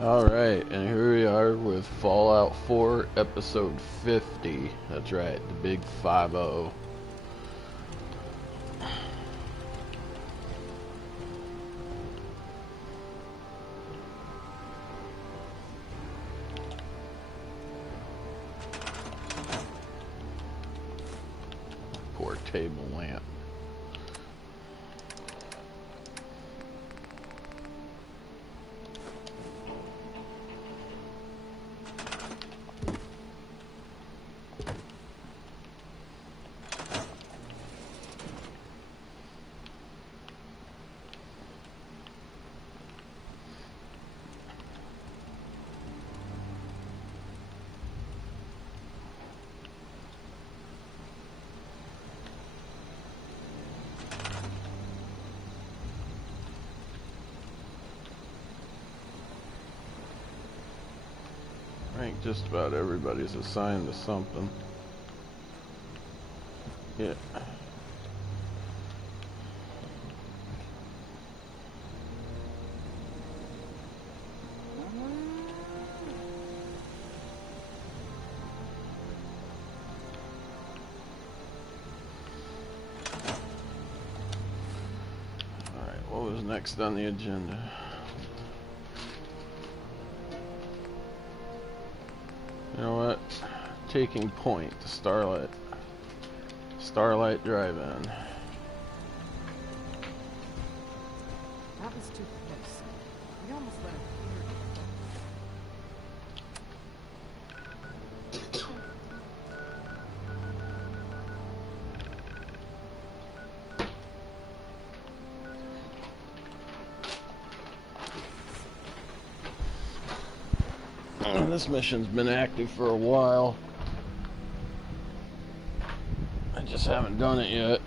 Alright, and here we are with Fallout 4 Episode 50. That's right, the big 5-0. Poor table lamp. I think just about everybody's assigned to something. Yeah. Alright, what was next on the agenda? You know what? Taking point to Starlight Drive-In. That was too close. We almost let him This mission's been active for a while. I just haven't done it yet.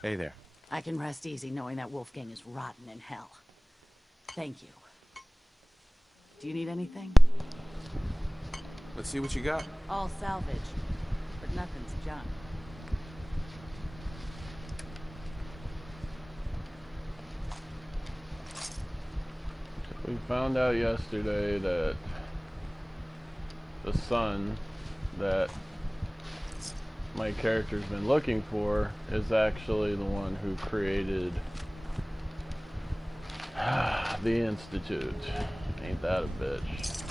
Hey there. I can rest easy knowing that Wolfgang is rotten in hell. Thank you. Do you need anything? Let's see what you got. All salvage, but nothing's junk. We found out yesterday that the son that my character's been looking for is actually the one who created the Institute. Ain't that a bitch?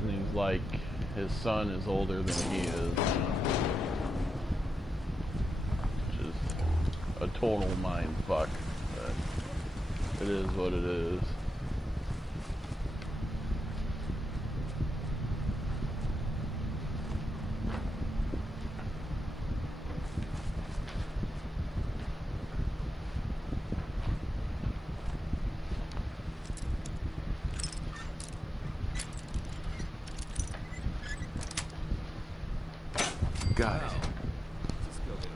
And he's like, his son is older than he is, which is a total mind fuck, but it is what it is. Got it. Let's go to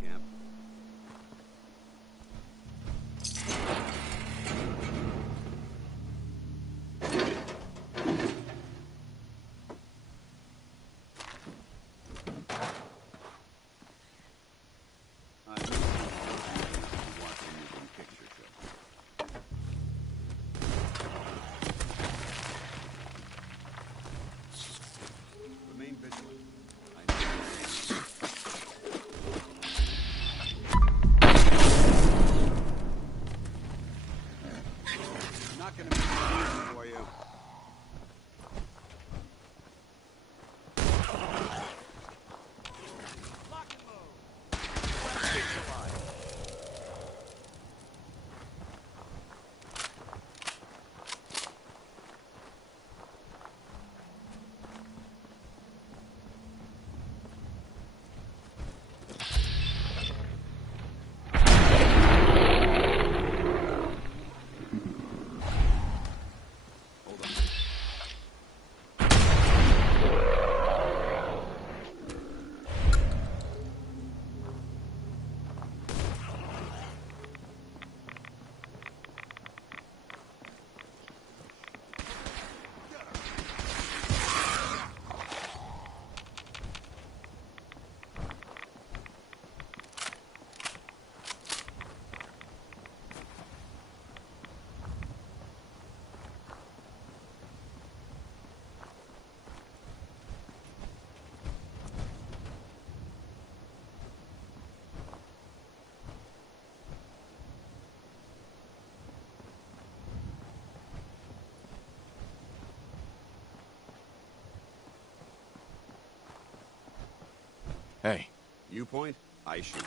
camp. Hey. You point, I shoot.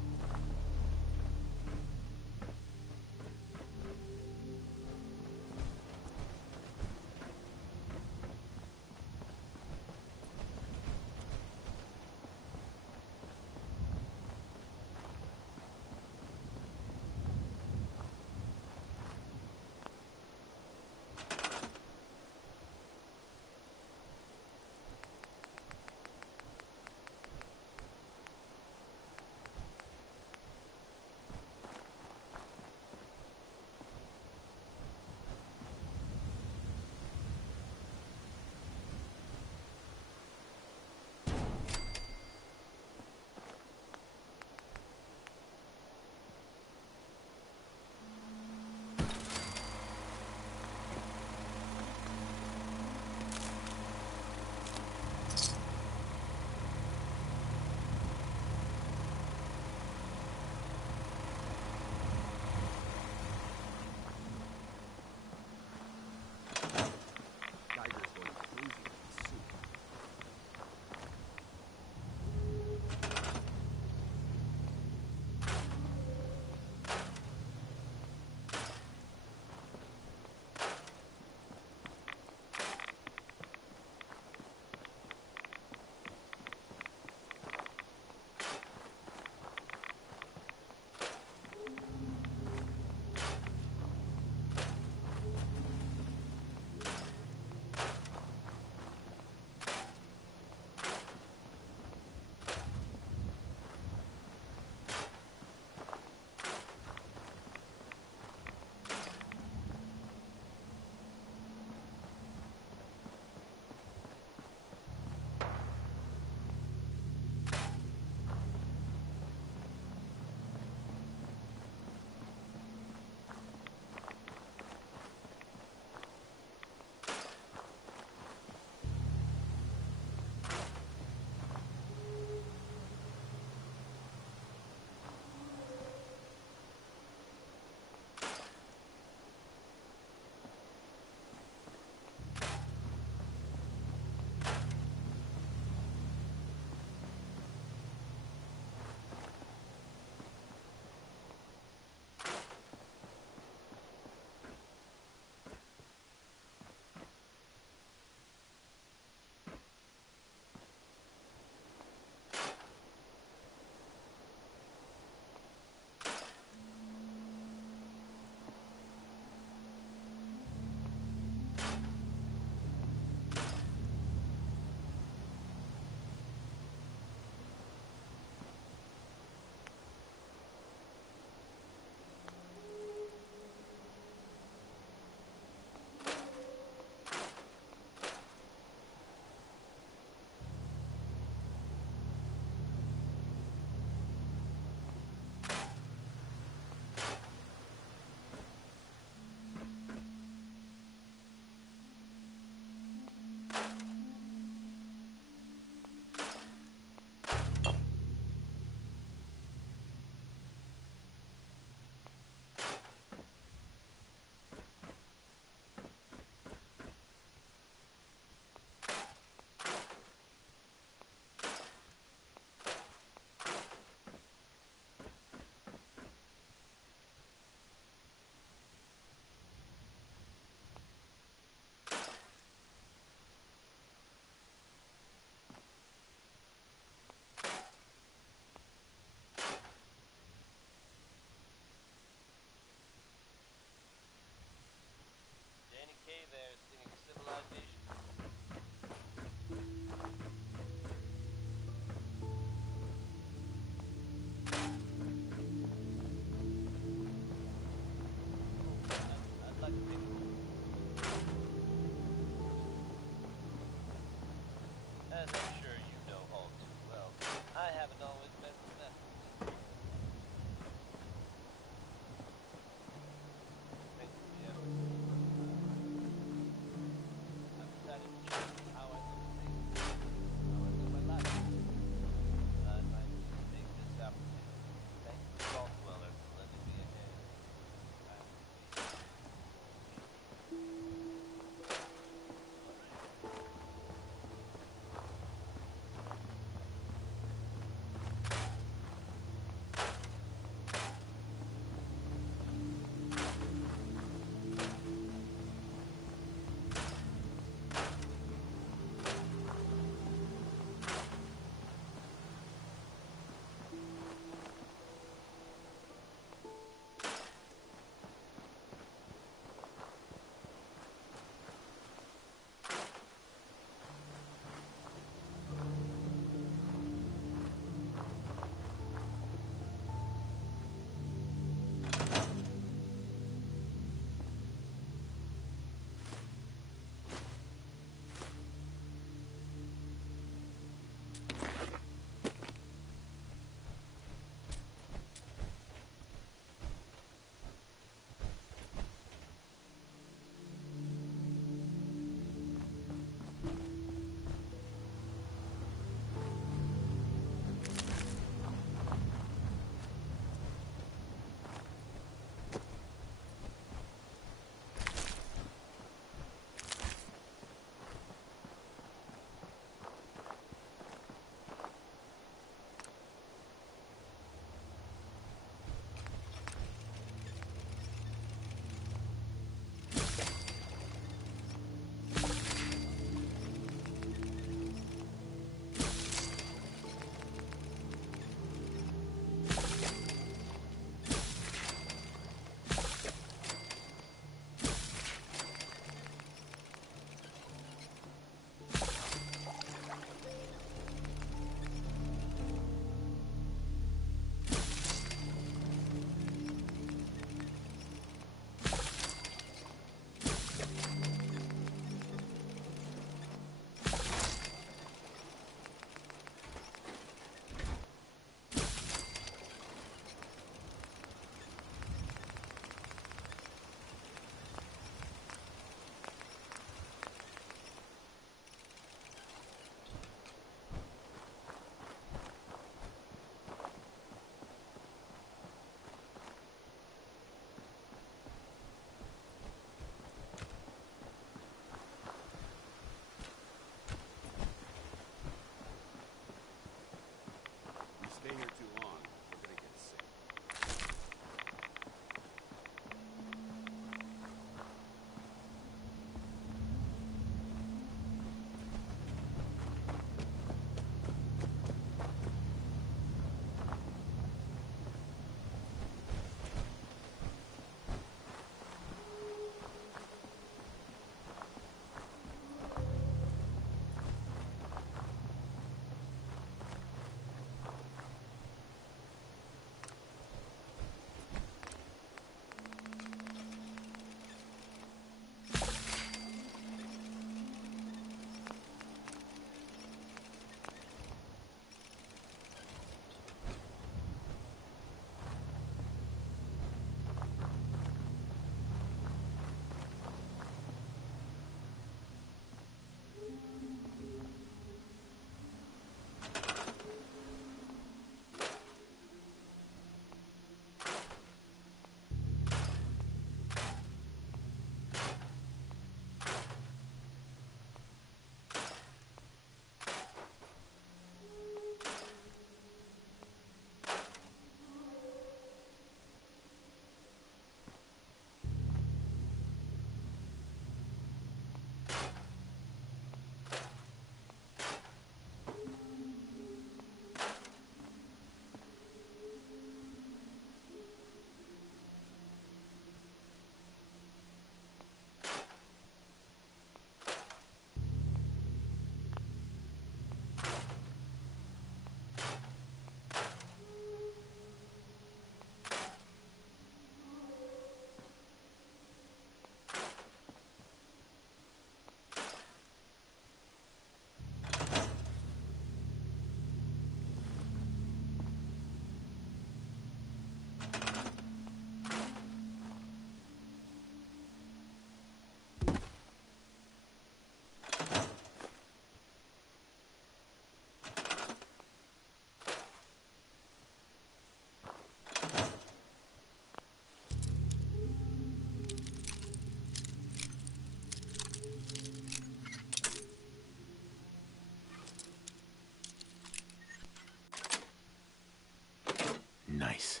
Nice.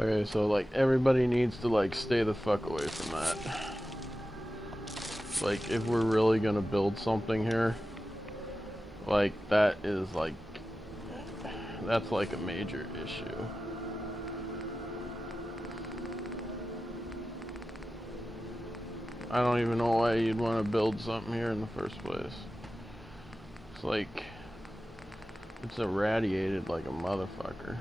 Okay, so like everybody needs to like stay the fuck away from that. Like if we're really gonna build something here, like that is like, that's like a major issue. I don't even know why you'd want to build something here in the first place. It's like, it's irradiated like a motherfucker.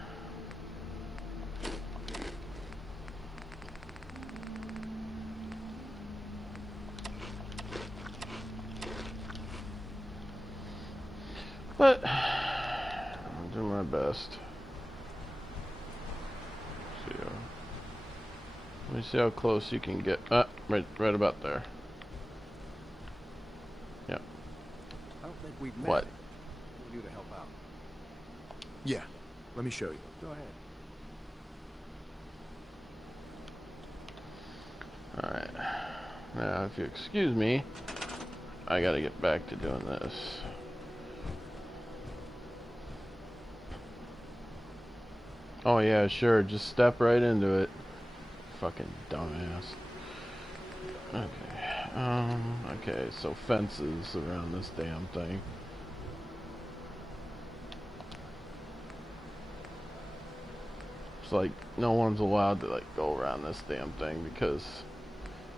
But I'll do my best. See how, let me see how close you can get. Right about there. Yeah. I don't think we've met. What? What do we do to help out? Yeah, let me show you. Go ahead. Alright. Now, if you excuse me, I gotta get back to doing this. Oh yeah, sure, just step right into it. Fucking dumbass. Okay. Okay, so fences around this damn thing. It's like, no one's allowed to, like, go around this damn thing because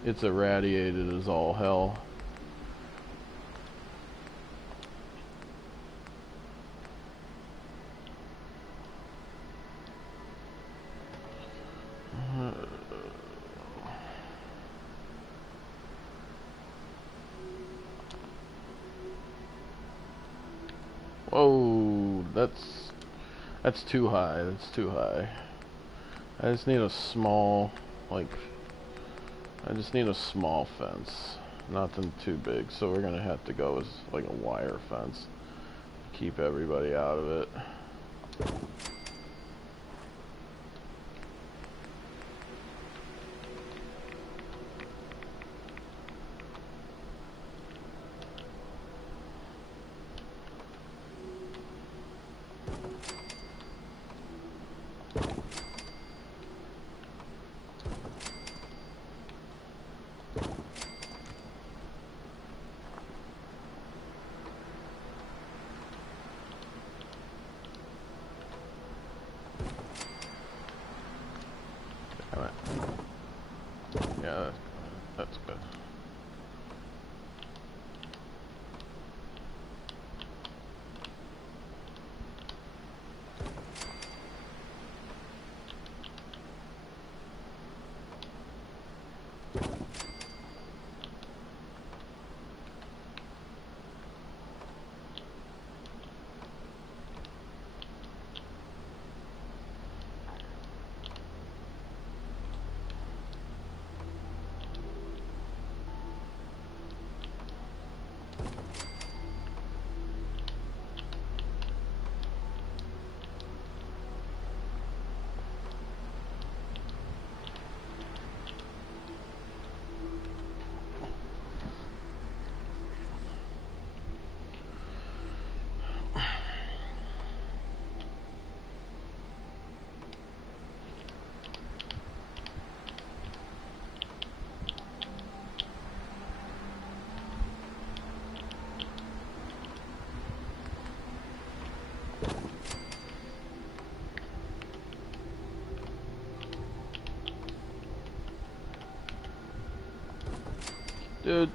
it's irradiated as all hell. Whoa, that's too high. That's too high. I just need a small, like, I just need a small fence. Nothing too big, so we're gonna have to go with like a wire fence. Keep everybody out of it. Damn it. Yeah, that's good. Dude.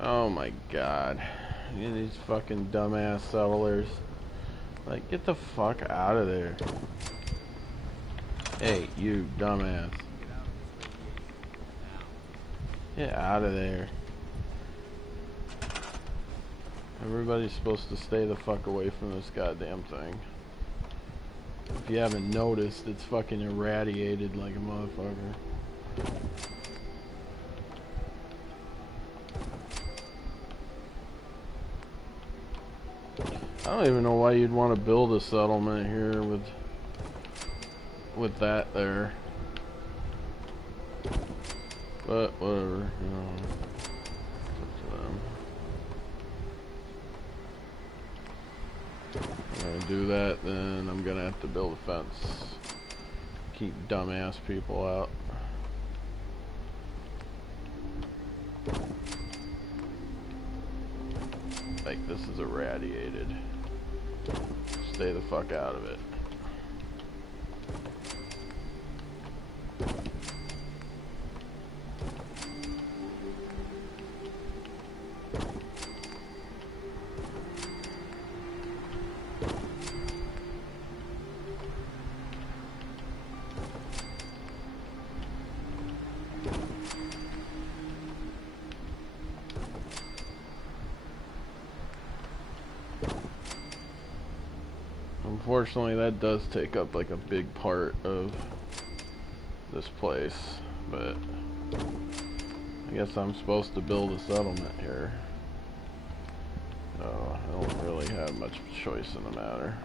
Oh my god. These fucking dumbass settlers. Like, get the fuck out of there. Hey, you dumbass. Get out of there. Everybody's supposed to stay the fuck away from this goddamn thing. If you haven't noticed, it's fucking irradiated like a motherfucker. I don't even know why you'd want to build a settlement here with that there. But whatever, you know. It's up to them. I'm gonna do that, then I'm gonna have to build a fence. Keep dumbass people out. Like, this is irradiated. Stay the fuck out of it. Unfortunately, that does take up like a big part of this place, but I guess I'm supposed to build a settlement here. So I don't really really have much choice in the matter.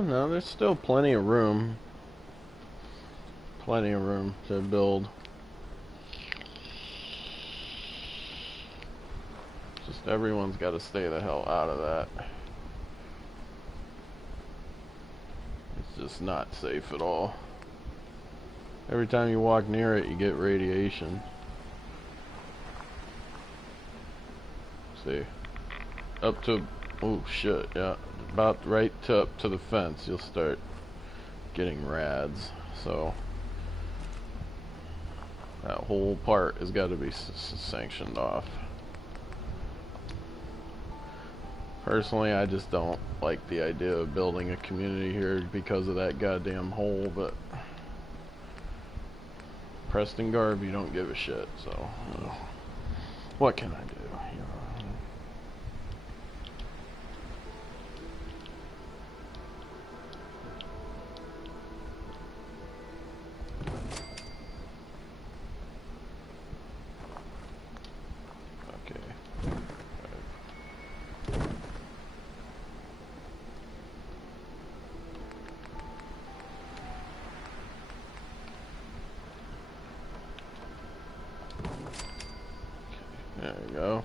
No, there's still plenty of room. Plenty of room to build. Just everyone's got to stay the hell out of that. It's just not safe at all. Every time you walk near it, you get radiation. See, up to, oh shit, yeah, about right to up to the fence, you'll start getting rads. So that whole part has got to be sanctioned off. Personally, I just don't like the idea of building a community here because of that goddamn hole, but Preston Garb, you don't give a shit, so what can I do, you know? There you go.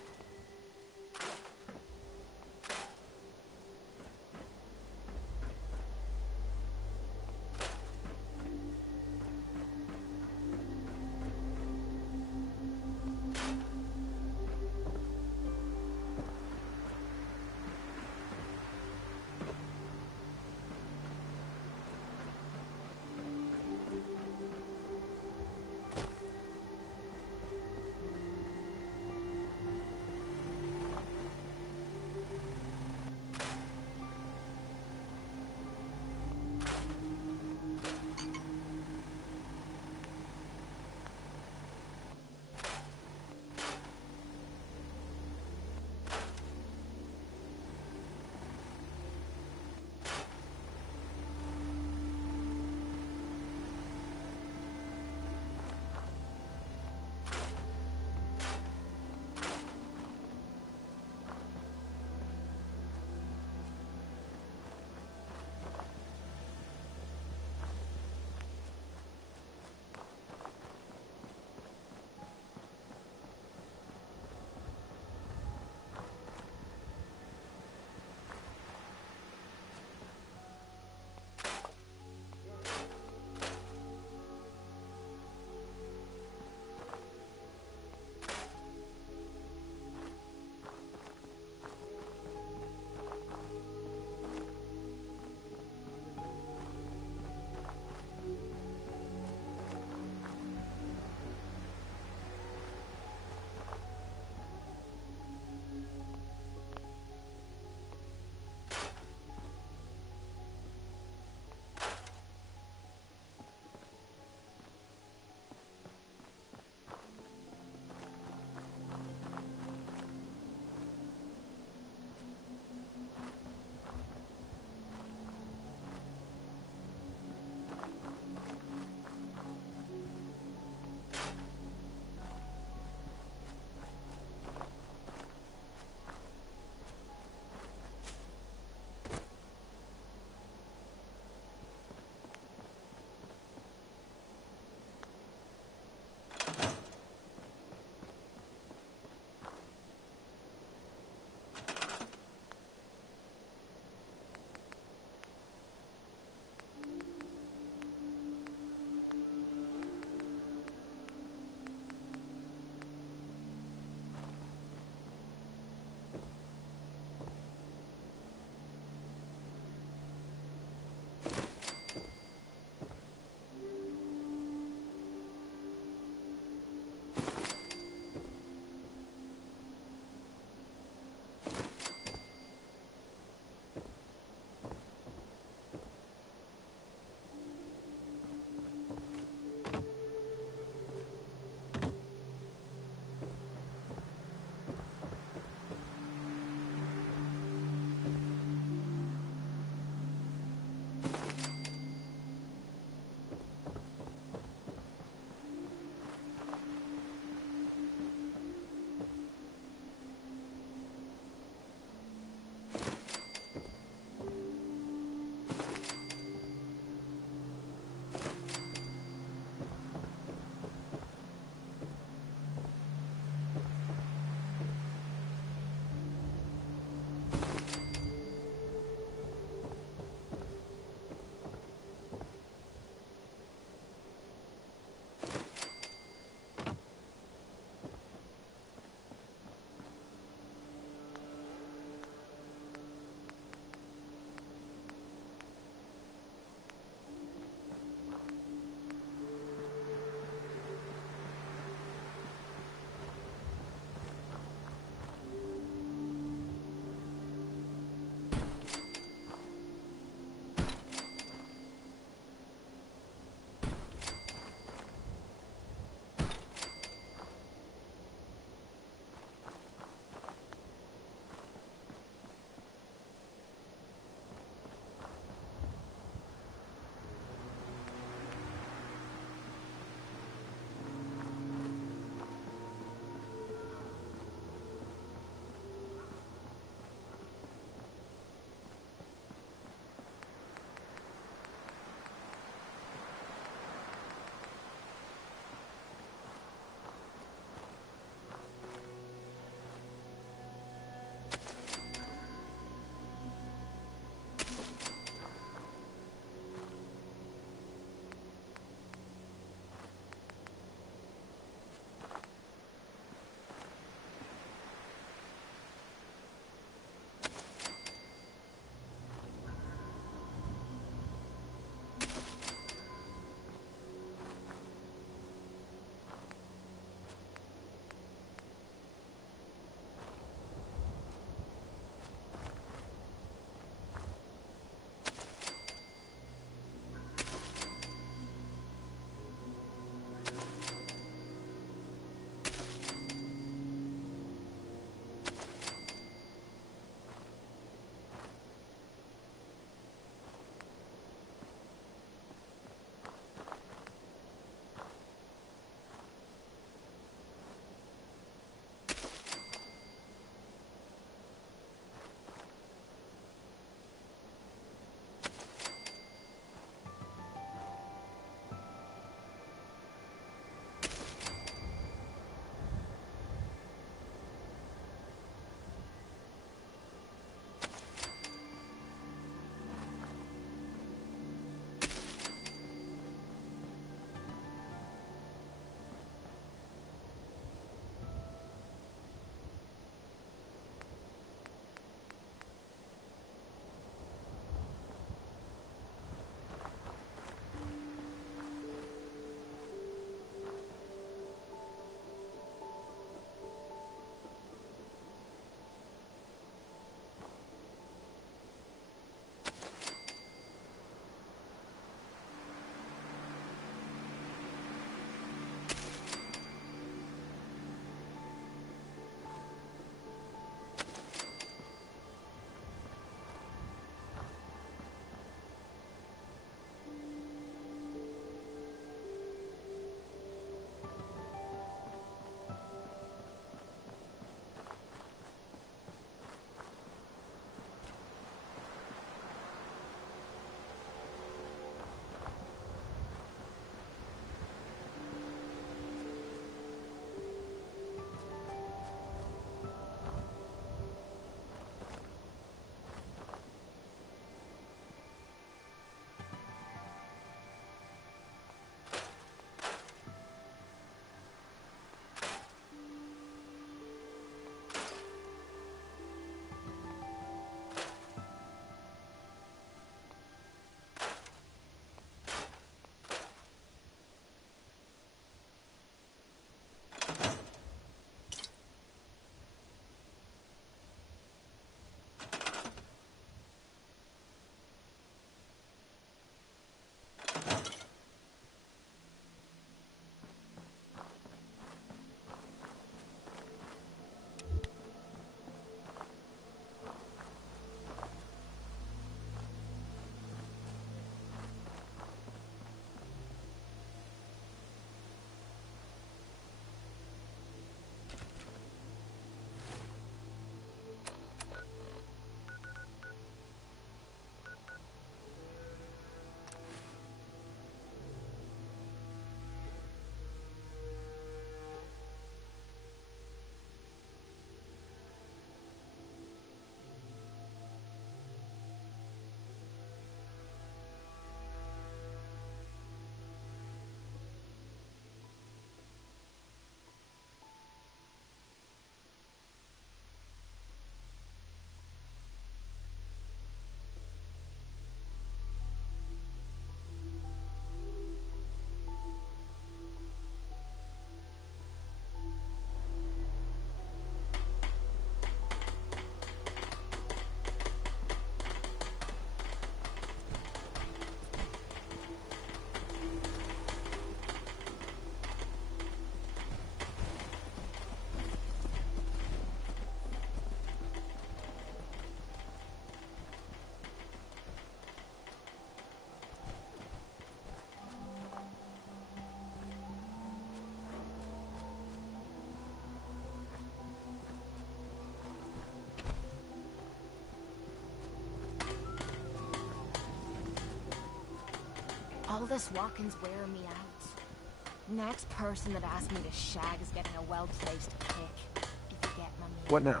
this walking's wearing me out. Next person that asks me to shag is getting a well-placed kick, if you get my meaning. What now?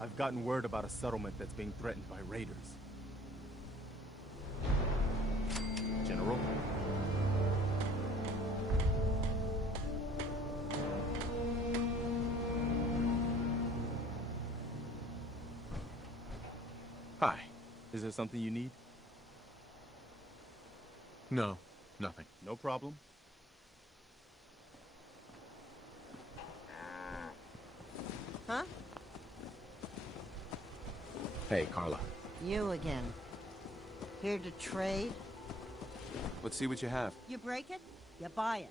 I've gotten word about a settlement that's being threatened by raiders. General? Hi. Is there something you need? No, nothing. No problem. Huh? Hey, Carla. You again. Here to trade? Let's see what you have. You break it, you buy it.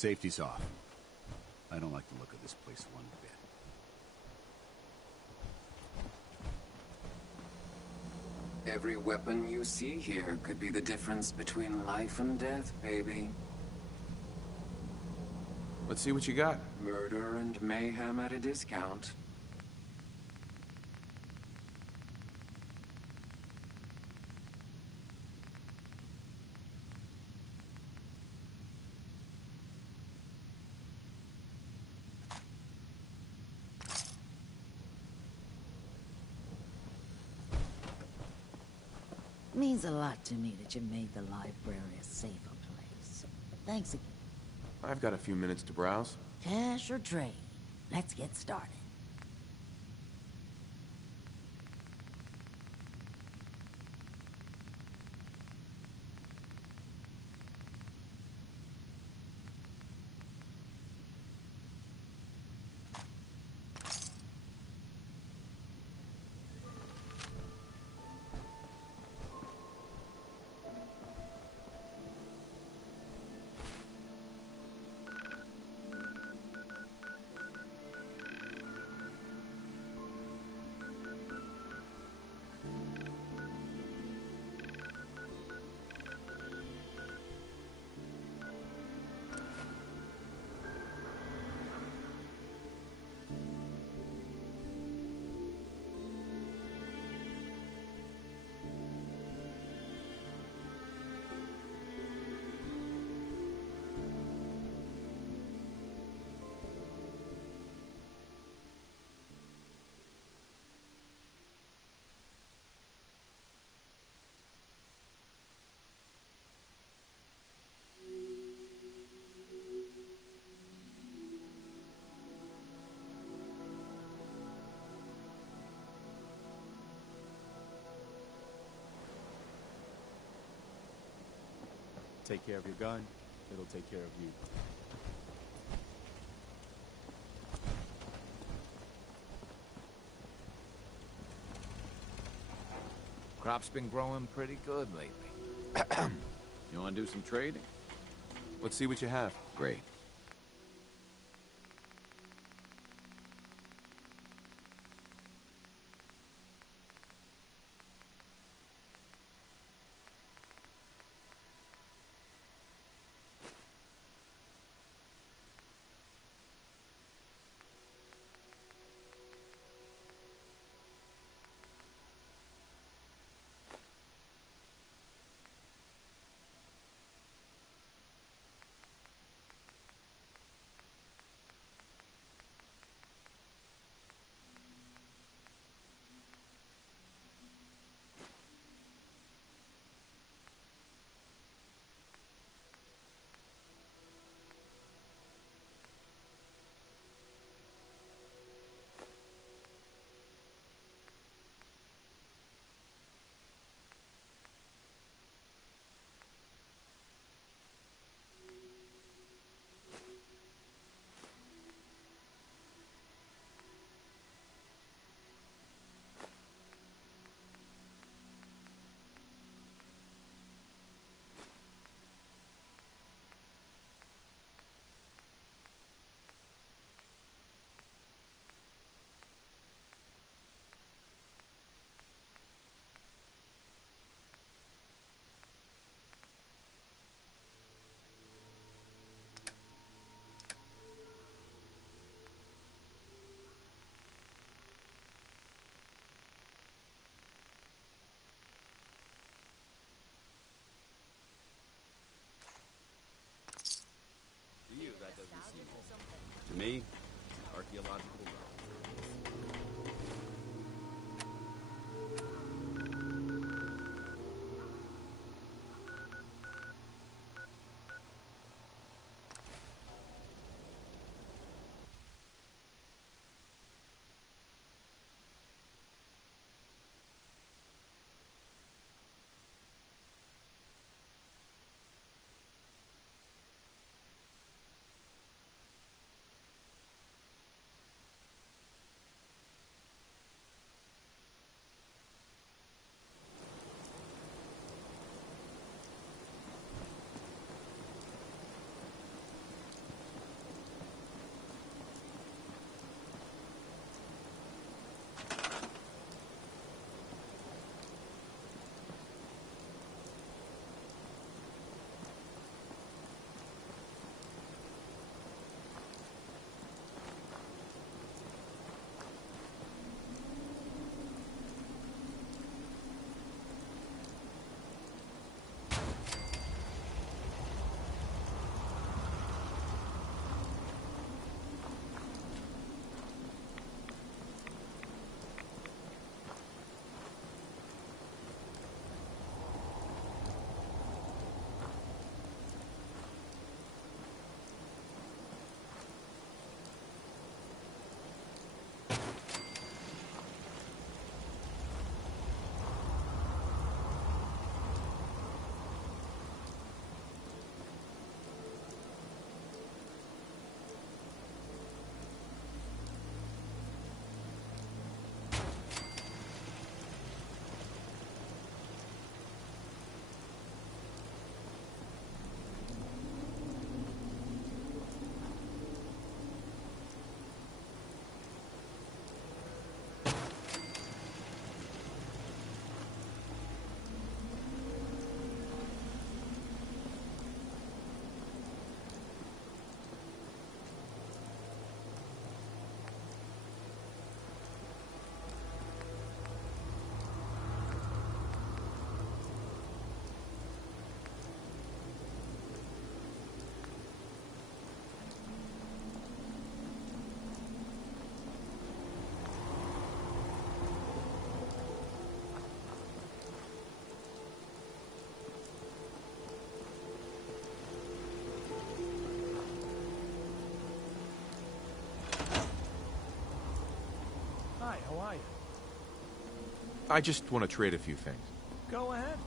Safety's off. I don't like the look of this place one bit. Every weapon you see here could be the difference between life and death, baby. Let's see what you got. Murder and mayhem at a discount. Means a lot to me that you made the library a safer place. Thanks again. I've got a few minutes to browse. Cash or trade? Let's get started. Take care of your gun, it'll take care of you. Crop's been growing pretty good lately. You want to do some trading? Let's see what you have. Great. To you, that doesn't seem old. To me, archaeological relic. quiet. I just want to trade a few things. Go ahead.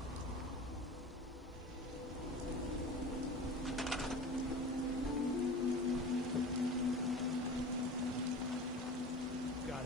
Got it.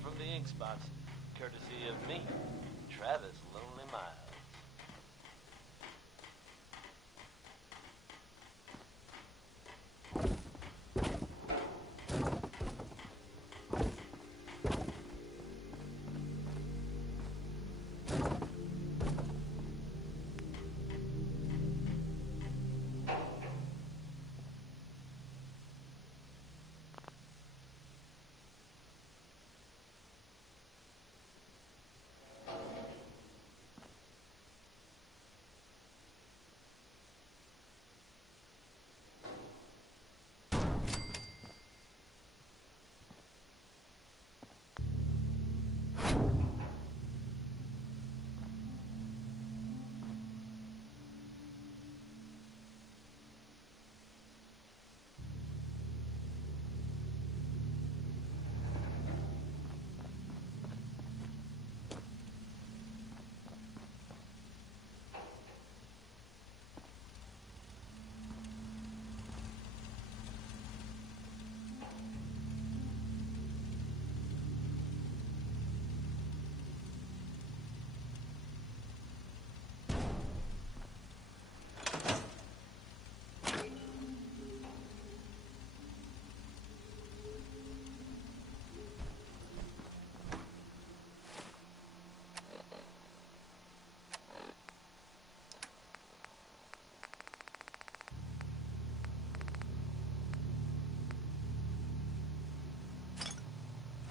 From the ink spots, courtesy of me, Travis Lonely Miles.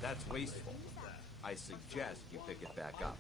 That's wasteful. I suggest you pick it back up.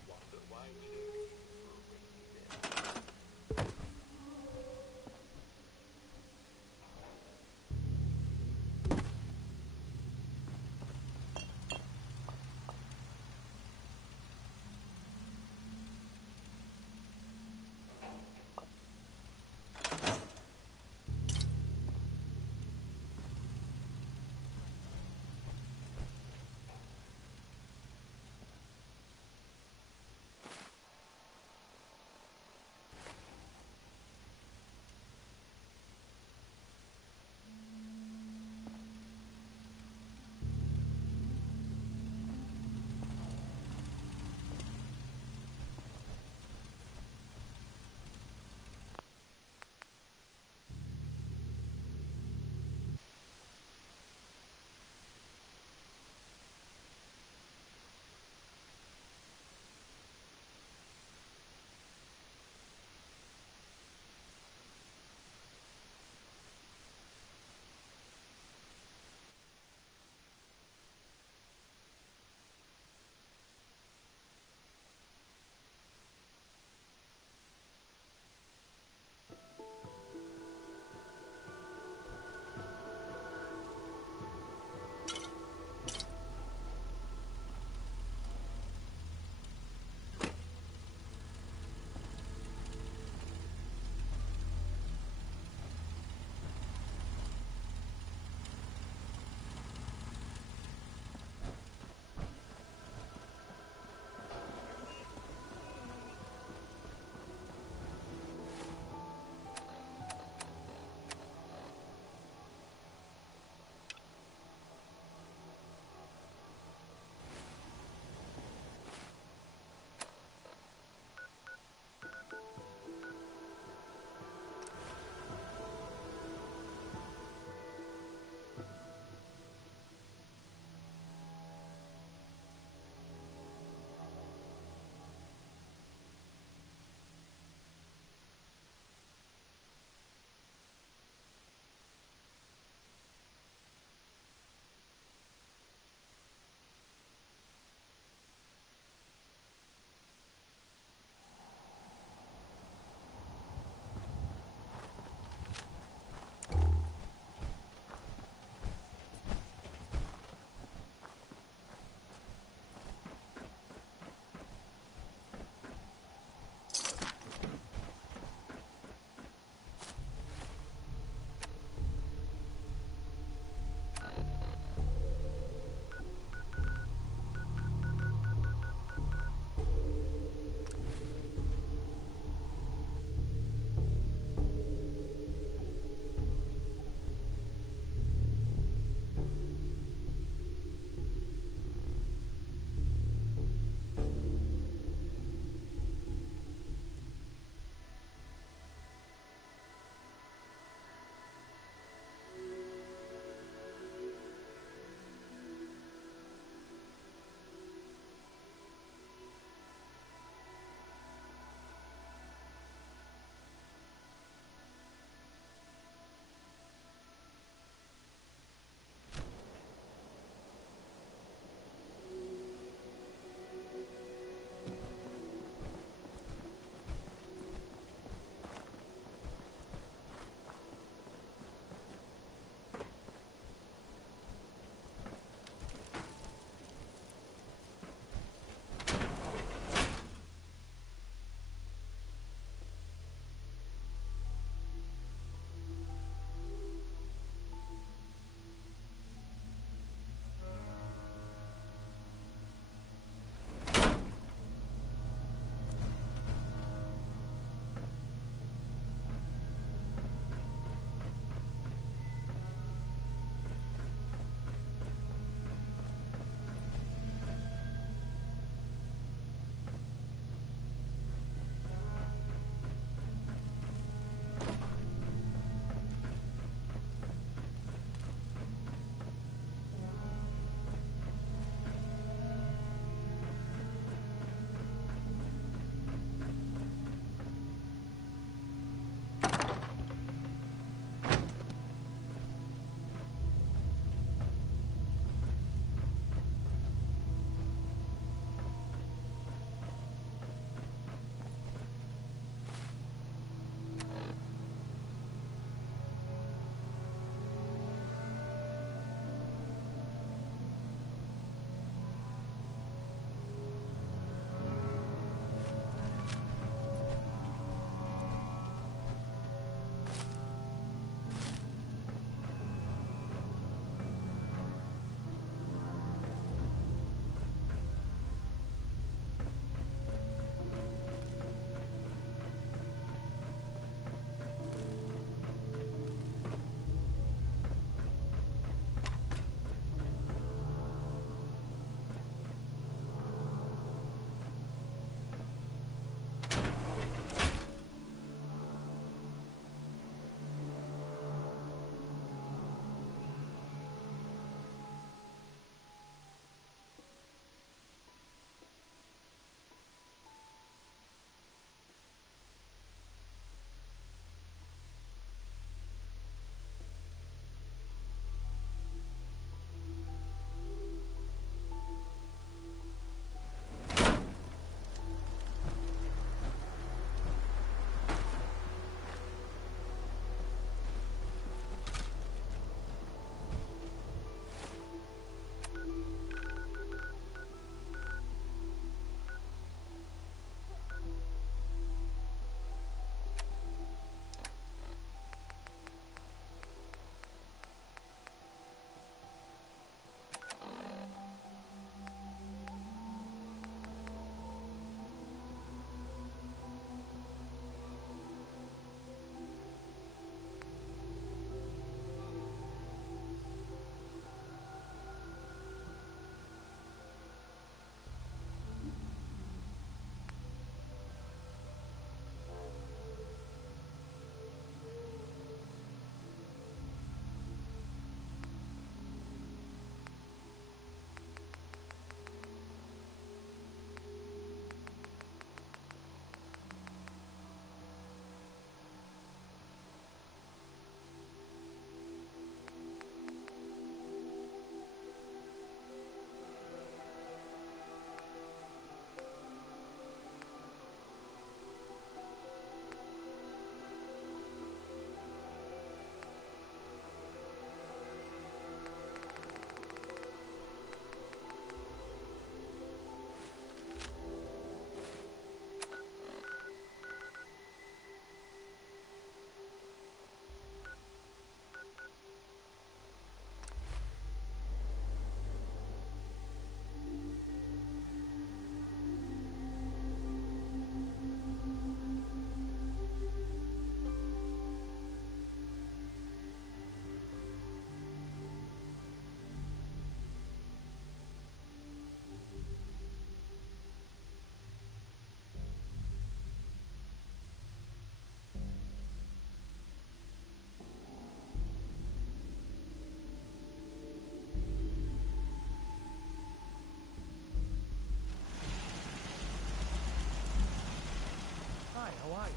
how are you?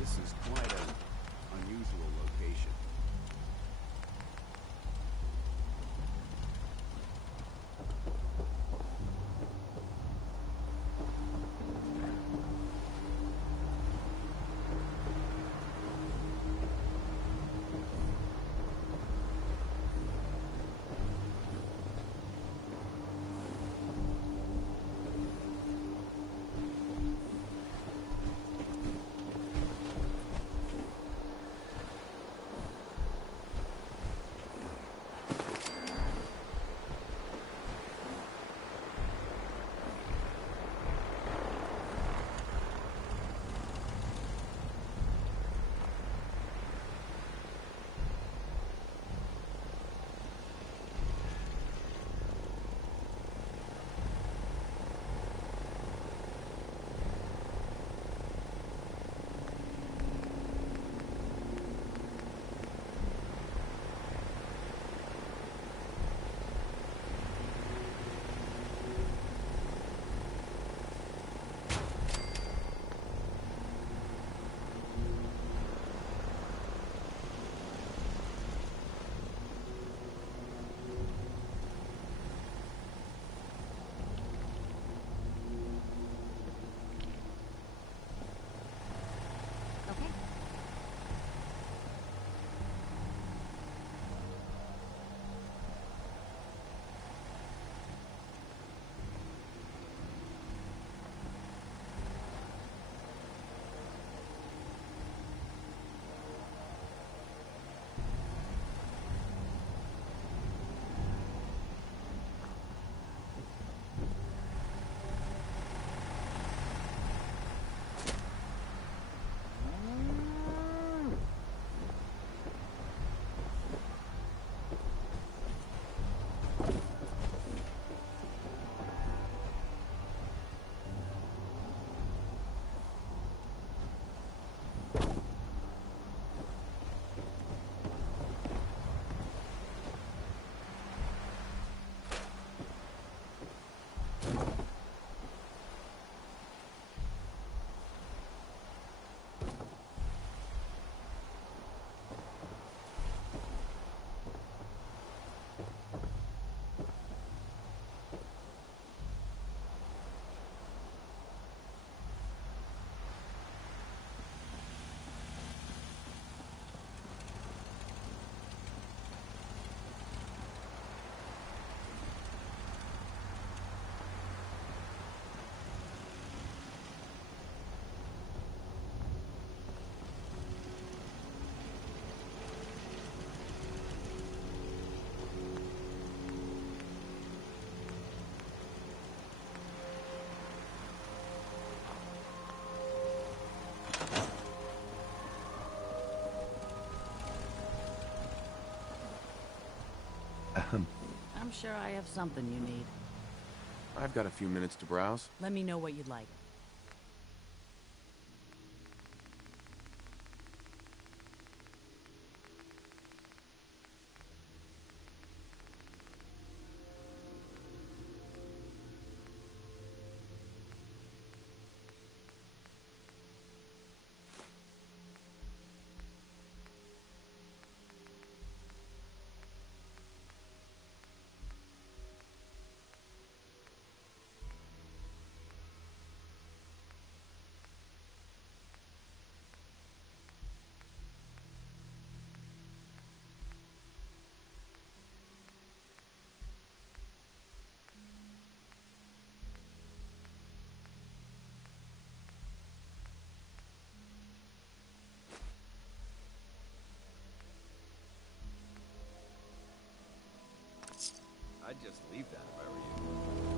This is quite an unusual location. Okay. I'm sure I have something you need. I've got a few minutes to browse. Let me know what you'd like. I'd just leave that if I were you.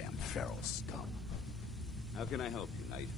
Damn feral scum. How can I help you, Knight?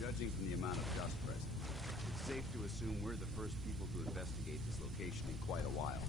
Judging from the amount of dust present, it's safe to assume we're the first people to investigate this location in quite a while.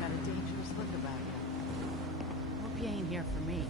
Got a dangerous look about you. Hope you ain't here for me.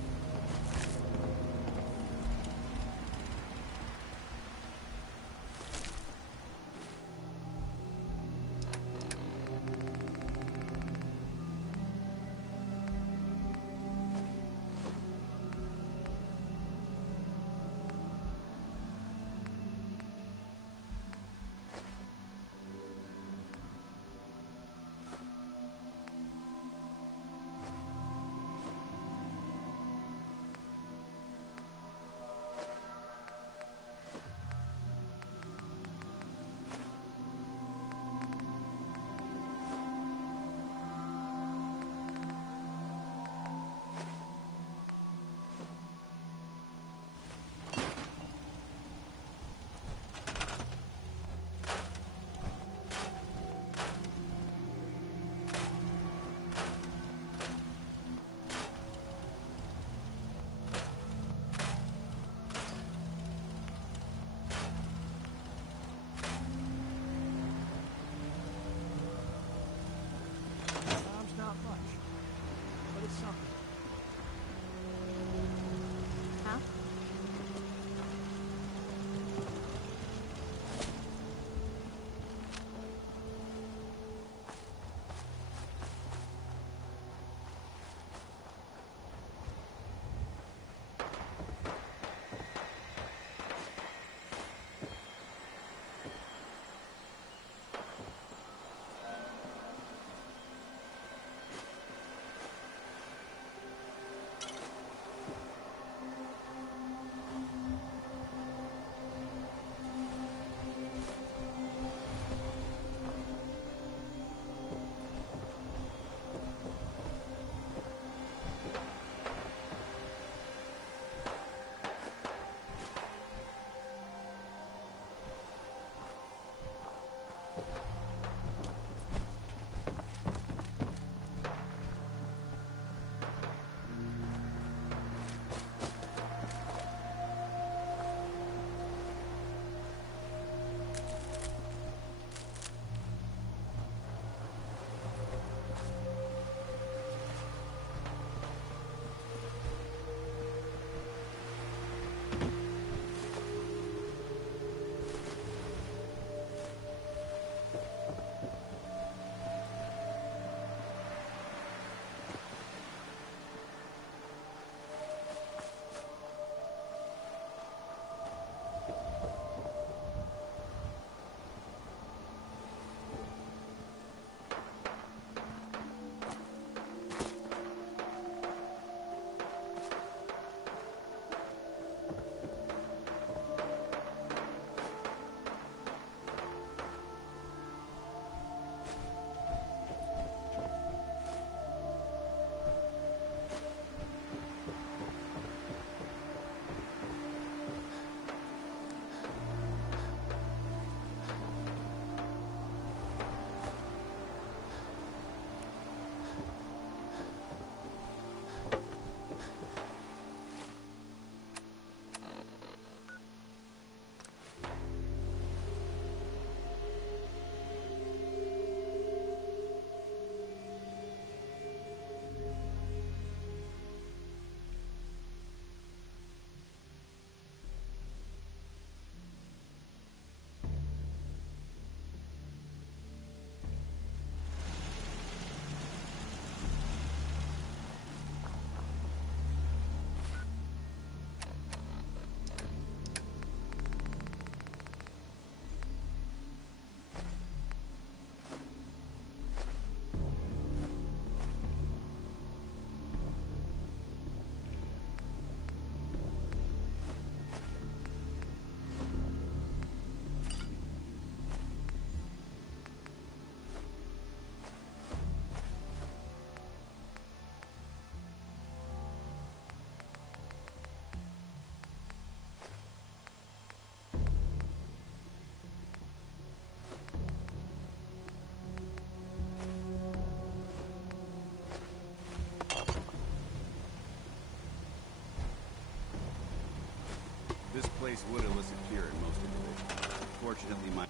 These would elicit fear in most individuals. Fortunately, my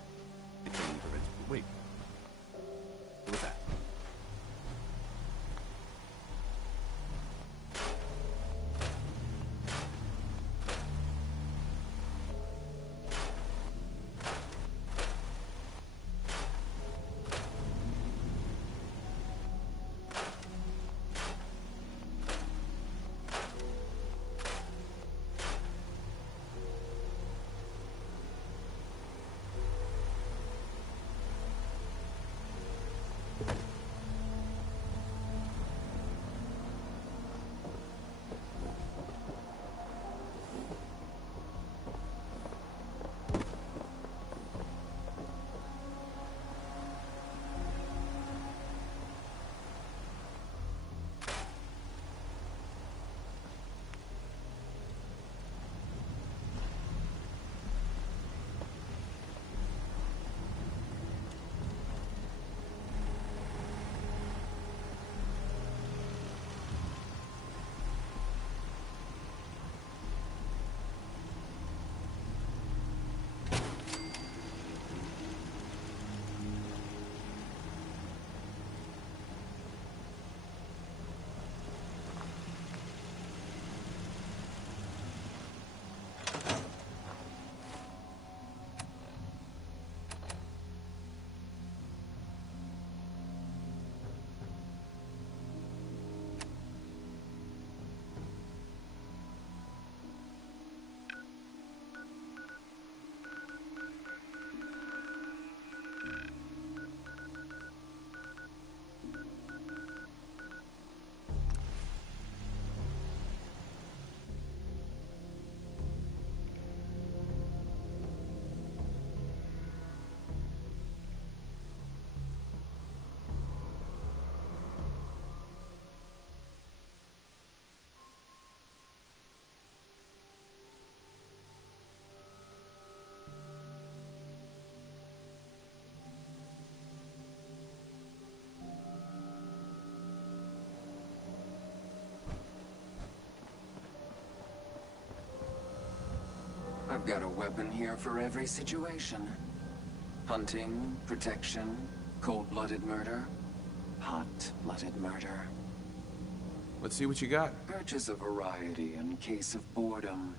training prevents... Wait. What was that? I've got a weapon here for every situation. Hunting, protection, cold-blooded murder, hot-blooded murder. Let's see what you got. Purchase a variety in case of boredom.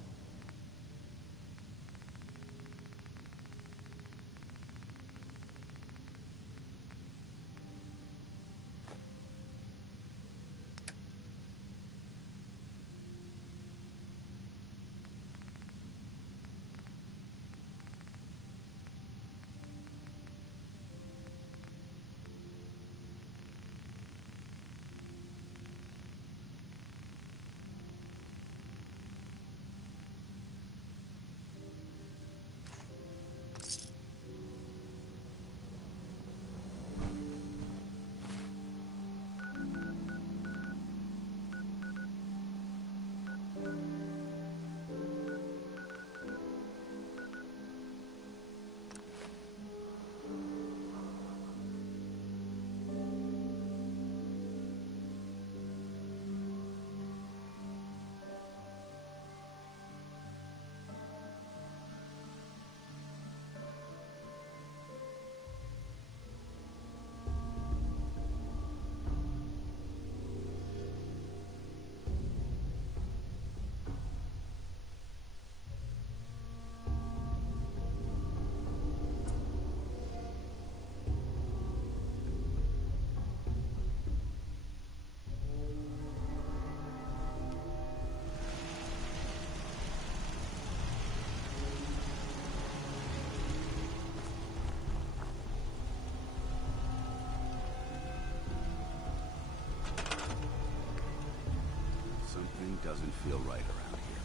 Something doesn't feel right around here.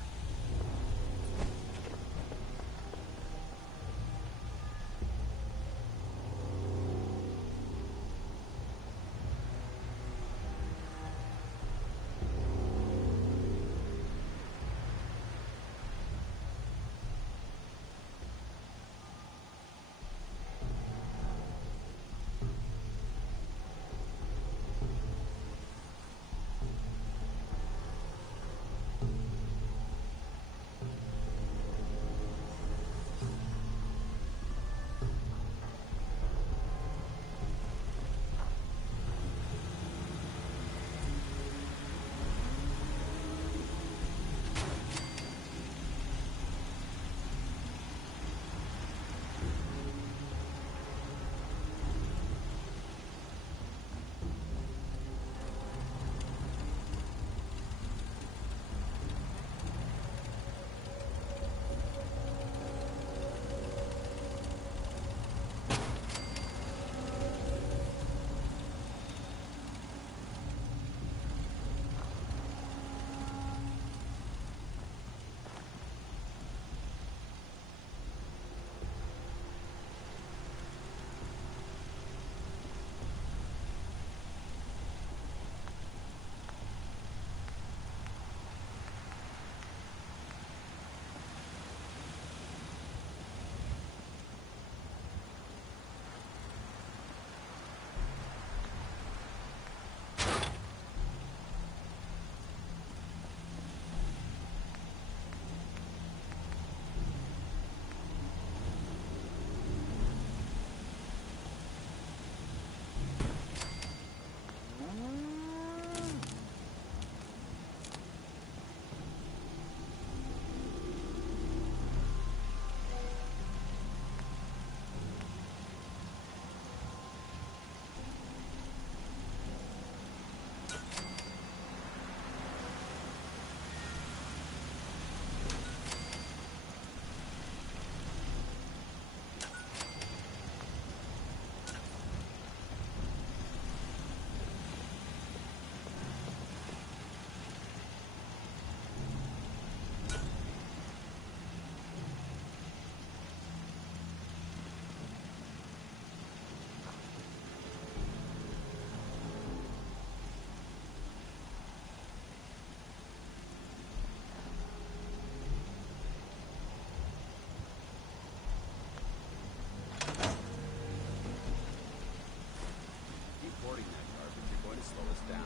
going to slow us down.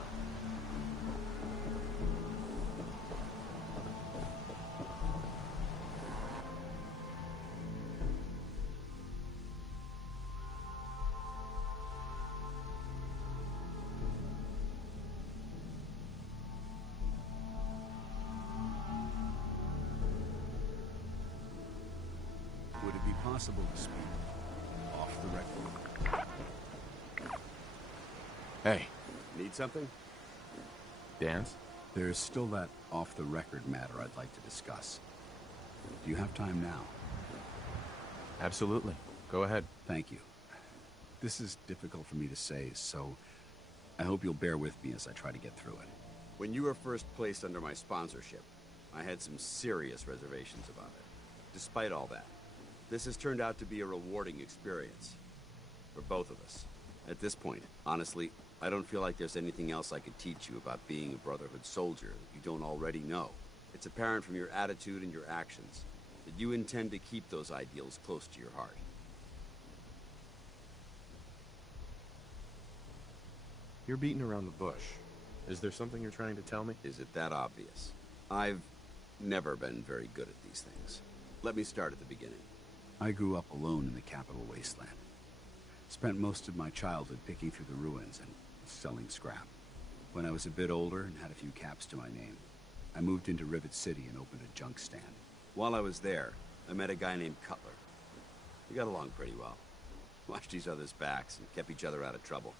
Would it be possible to speak off the record? Hey, Need something? dance? There's still that off-the-record matter I'd like to discuss. Do you have time now? Absolutely. Go ahead. Thank you. This is difficult for me to say, so I hope you'll bear with me as I try to get through it. When you were first placed under my sponsorship, I had some serious reservations about it. Despite all that, this has turned out to be a rewarding experience. For both of us. At this point, honestly, I don't feel like there's anything else I could teach you about being a Brotherhood soldier that you don't already know. It's apparent from your attitude and your actions that you intend to keep those ideals close to your heart. You're beating around the bush. Is there something you're trying to tell me? Is it that obvious? I've never been very good at these things. Let me start at the beginning. I grew up alone in the capital wasteland. Spent most of my childhood picking through the ruins and selling scrap. When I was a bit older and had a few caps to my name, I moved into Rivet City and opened a junk stand. While I was there, I met a guy named Cutler. We got along pretty well. Watched each other's backs and kept each other out of trouble.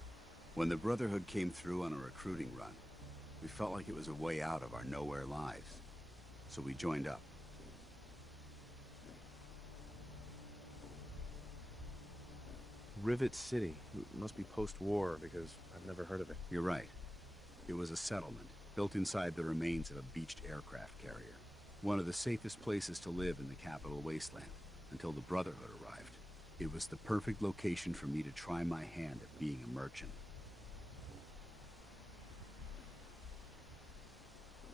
When the Brotherhood came through on a recruiting run, we felt like it was a way out of our nowhere lives. So we joined up. Rivet City. It must be post-war, because I've never heard of it. You're right. It was a settlement, built inside the remains of a beached aircraft carrier. One of the safest places to live in the capital wasteland, until the Brotherhood arrived. It was the perfect location for me to try my hand at being a merchant.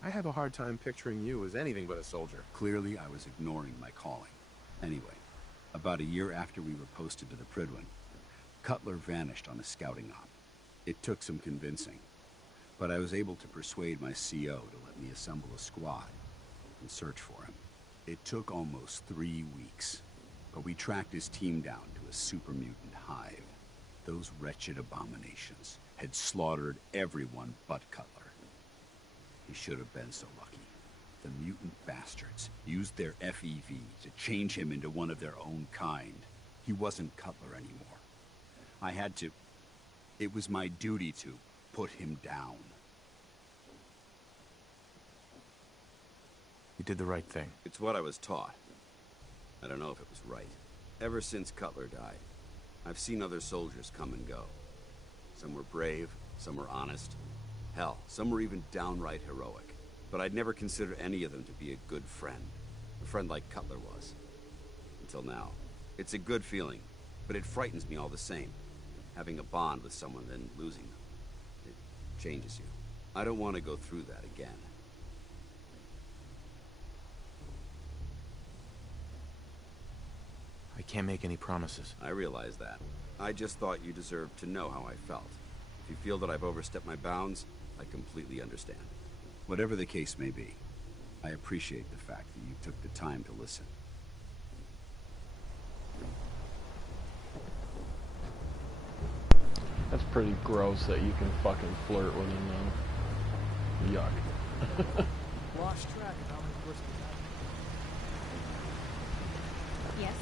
I have a hard time picturing you as anything but a soldier. Clearly, I was ignoring my calling. Anyway, about a year after we were posted to the Prydwen, Cutler vanished on a scouting op. It took some convincing, but I was able to persuade my CO to let me assemble a squad and search for him. It took almost 3 weeks, but we tracked his team down to a super mutant hive. Those wretched abominations had slaughtered everyone but Cutler. He should have been so lucky. The mutant bastards used their FEV to change him into one of their own kind. He wasn't Cutler anymore. I had to... It was my duty to put him down. You did the right thing. It's what I was taught. I don't know if it was right. Ever since Cutler died, I've seen other soldiers come and go. Some were brave, some were honest. Hell, some were even downright heroic. But I'd never considered any of them to be a good friend. A friend like Cutler was. Until now. It's a good feeling, but it frightens me all the same. Having a bond with someone, then losing them. It changes you. I don't want to go through that again. I can't make any promises. I realize that. I just thought you deserved to know how I felt. If you feel that I've overstepped my bounds, I completely understand. Whatever the case may be, I appreciate the fact that you took the time to listen. That's pretty gross that you can fucking flirt with him, though. Yuck. Lost track of how many whiskey Yes?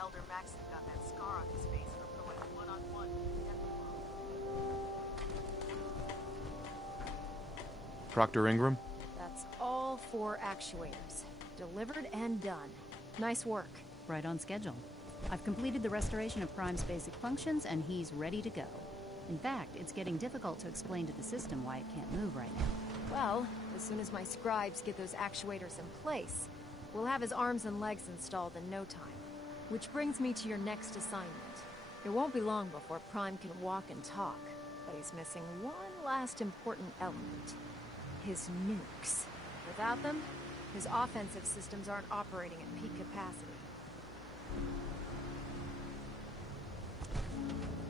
Elder Maxon got that scar on his face from going one-on-one with the Death Claw. Proctor Ingram? That's all 4 actuators. Delivered and done. Nice work. Right on schedule. I've completed the restoration of Prime's basic functions, and he's ready to go. In fact, it's getting difficult to explain to the system why it can't move right now. Well, as soon as my scribes get those actuators in place, we'll have his arms and legs installed in no time. Which brings me to your next assignment. It won't be long before Prime can walk and talk, but he's missing one last important element. His nukes. Without them, his offensive systems aren't operating at peak capacity.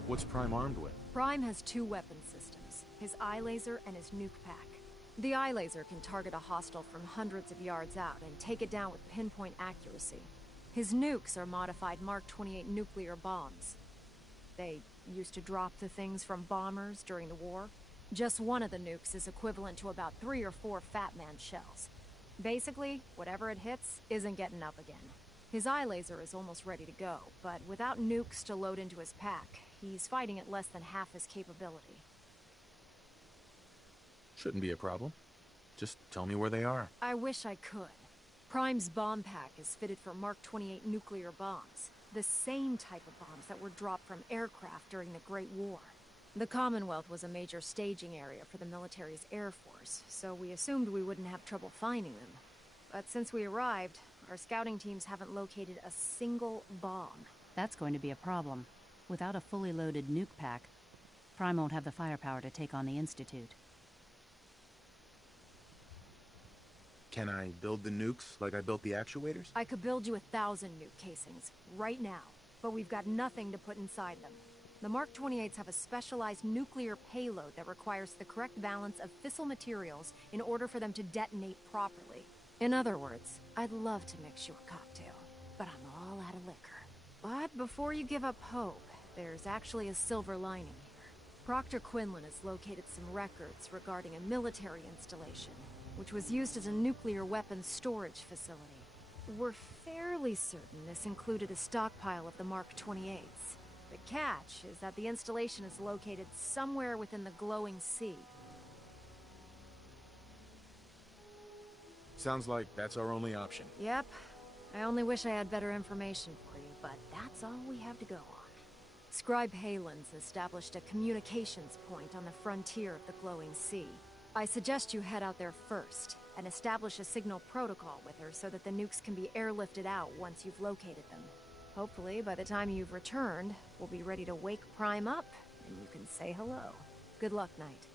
What's Prime armed with? Prime has 2 weapon systems, his eye laser and his nuke pack. The eye laser can target a hostile from hundreds of yards out and take it down with pinpoint accuracy. His nukes are modified Mark 28 nuclear bombs. They used to drop the things from bombers during the war. Just one of the nukes is equivalent to about 3 or 4 Fat Man shells. Basically, whatever it hits isn't getting up again. His eye laser is almost ready to go, but without nukes to load into his pack, he's fighting at less than half his capability. Shouldn't be a problem. Just tell me where they are. I wish I could. Prime's bomb pack is fitted for Mark 28 nuclear bombs, the same type of bombs that were dropped from aircraft during the Great War. The Commonwealth was a major staging area for the military's Air Force, so we assumed we wouldn't have trouble finding them. But since we arrived, our scouting teams haven't located a single bomb. That's going to be a problem. Without a fully loaded nuke pack, Prime won't have the firepower to take on the Institute. Can I build the nukes like I built the actuators? I could build you 1,000 nuke casings, right now, but we've got nothing to put inside them. The Mark 28s have a specialized nuclear payload that requires the correct balance of fissile materials in order for them to detonate properly. In other words, I'd love to mix you a cocktail, but I'm all out of liquor. But before you give up hope, there's actually a silver lining here. Proctor Quinlan has located some records regarding a military installation, which was used as a nuclear weapons storage facility. We're fairly certain this included a stockpile of the Mark 28s. The catch is that the installation is located somewhere within the glowing sea. Sounds like that's our only option. Yep. I only wish I had better information for you, but that's all we have to go on. Scribe Halen's established a communications point on the frontier of the glowing sea. I suggest you head out there first, and establish a signal protocol with her so that the nukes can be airlifted out once you've located them. Hopefully, by the time you've returned, we'll be ready to wake Prime up, and you can say hello. Good luck, Knight.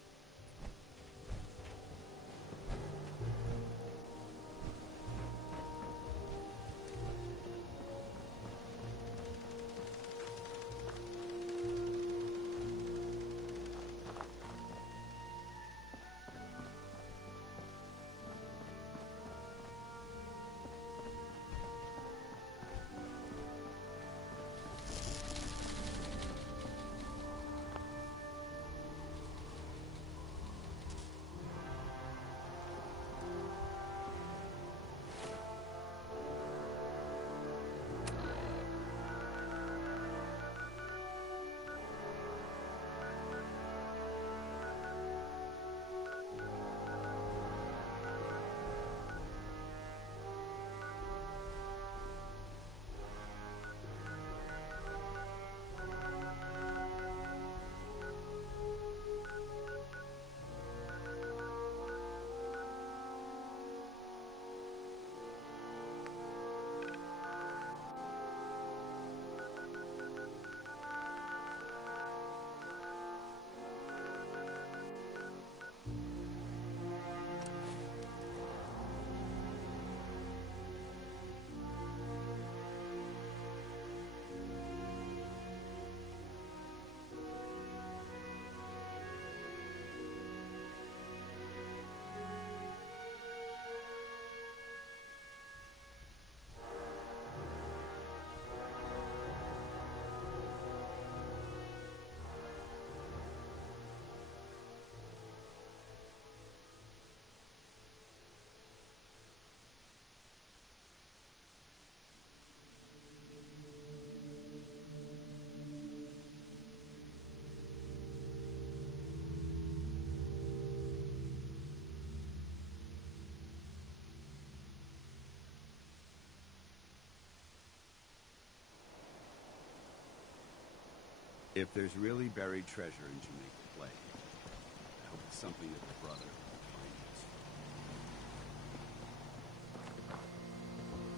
If there's really buried treasure in Jamaica Play, I hope it's something that the brother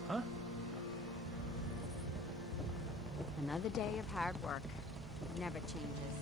finds. Huh? Another day of hard work. Never changes.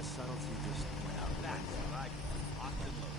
Subtlety just went out. That's what I call locked and loaded.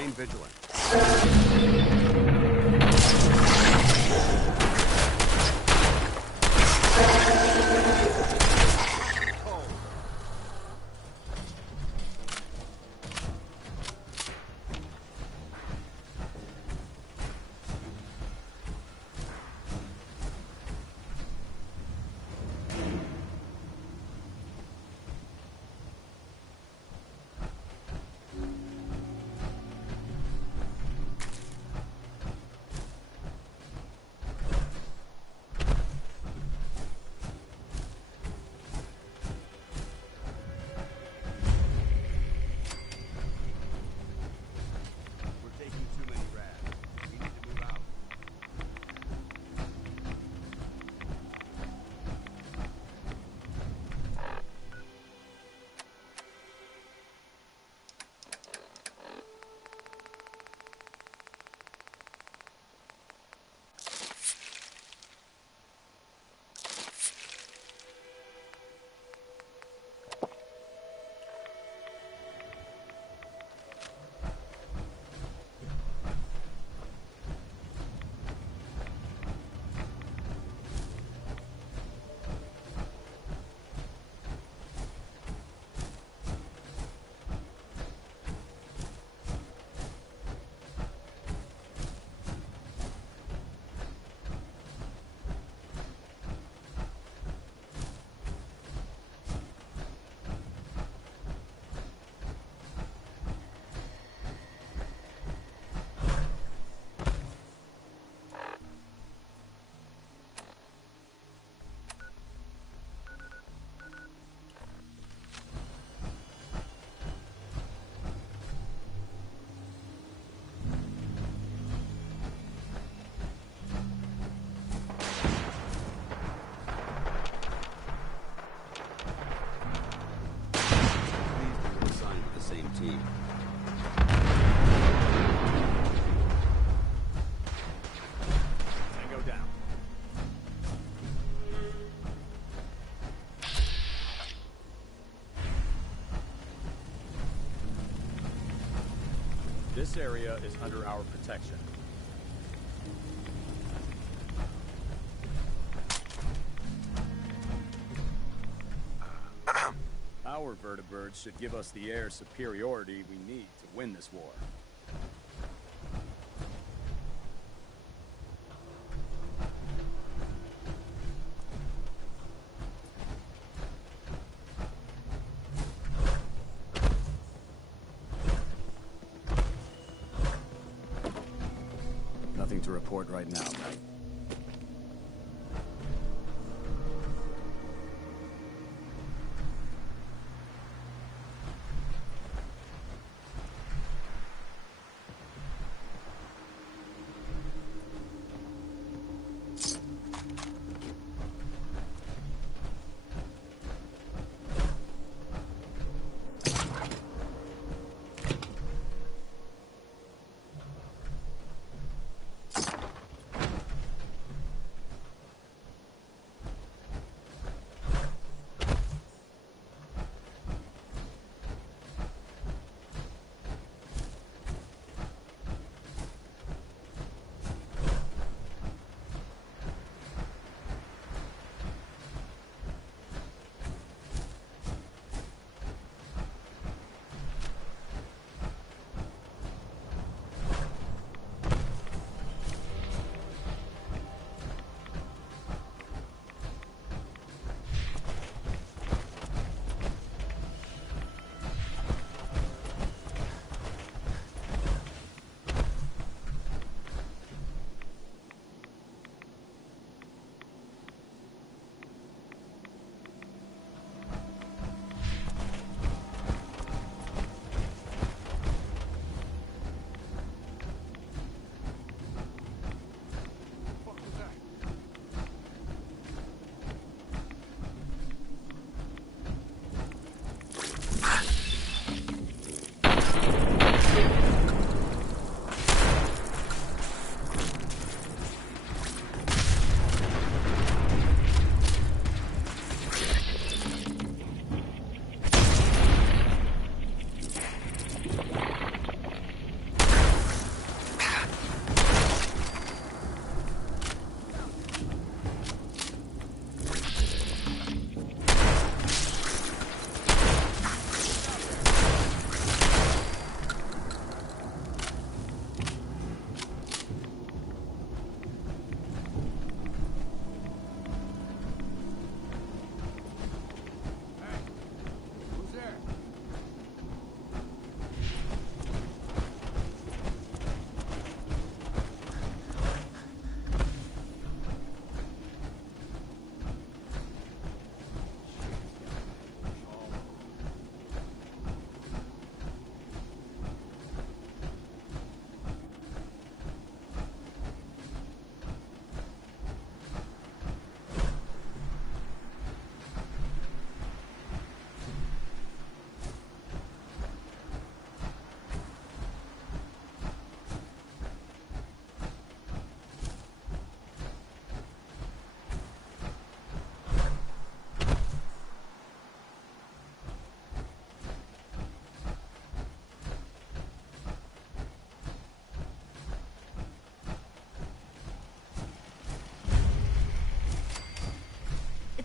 Remain vigilant. This area is under our protection. Our vertibirds should give us the air superiority we need to win this war. Nothing to report right now, Knight.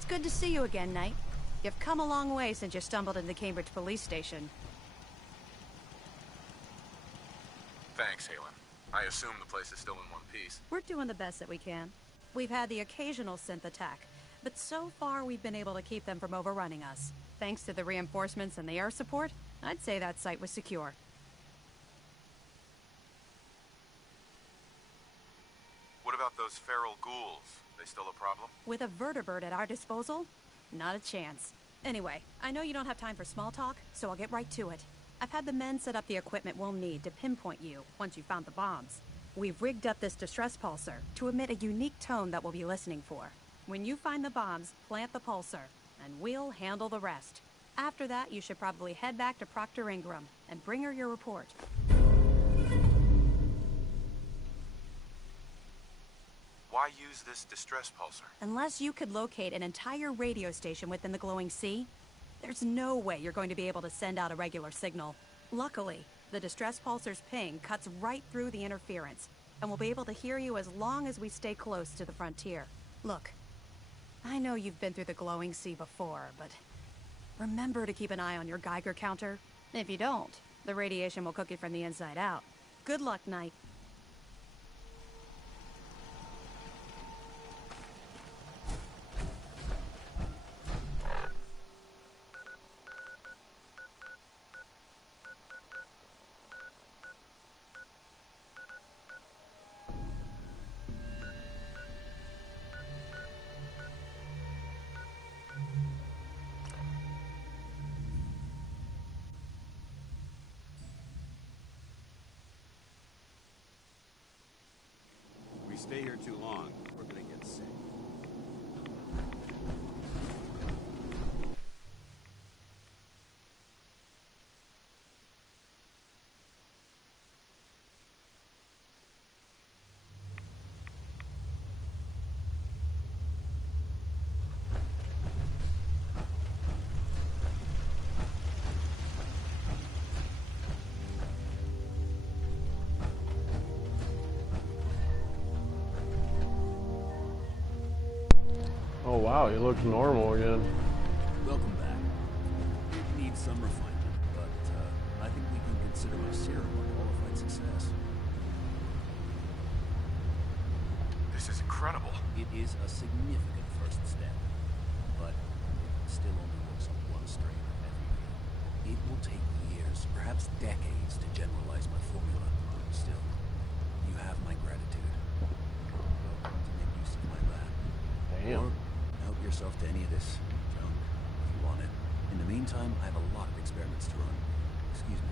It's good to see you again, Knight. You've come a long way since you stumbled into the Cambridge police station. Thanks, Halen. I assume the place is still in one piece. We're doing the best that we can. We've had the occasional synth attack, but so far we've been able to keep them from overrunning us. Thanks to the reinforcements and the air support, I'd say that site was secure. What about those feral ghouls? They still a problem? With a vertibird at our disposal? Not a chance. Anyway, I know you don't have time for small talk, so I'll get right to it. I've had the men set up the equipment we'll need to pinpoint you once you've found the bombs. We've rigged up this distress pulsar to emit a unique tone that we'll be listening for. When you find the bombs, plant the pulsar, and we'll handle the rest. After that, you should probably head back to Proctor Ingram and bring her your report. Why use this distress pulsar? Unless you could locate an entire radio station within the glowing sea, there's no way you're going to be able to send out a regular signal. Luckily, the distress pulsar's ping cuts right through the interference, and we'll be able to hear you as long as we stay close to the frontier. Look, I know you've been through the glowing sea before, but remember to keep an eye on your Geiger counter. If you don't, the radiation will cook you from the inside out. Good luck, Knight. If we stay here too long, we're gonna get sick. Oh wow, he looks normal again. Welcome back. It needs some refinement, but I think we can consider my serum a qualified success. This is incredible. It is a significant first step, but it still only works on one strain of every year. It will take years, perhaps decades, to generalize my formula. Still, you have my gratitude. Welcome to make use of my lab. Damn. Or help yourself to any of this junk if you want it. In the meantime, I have a lot of experiments to run. Excuse me.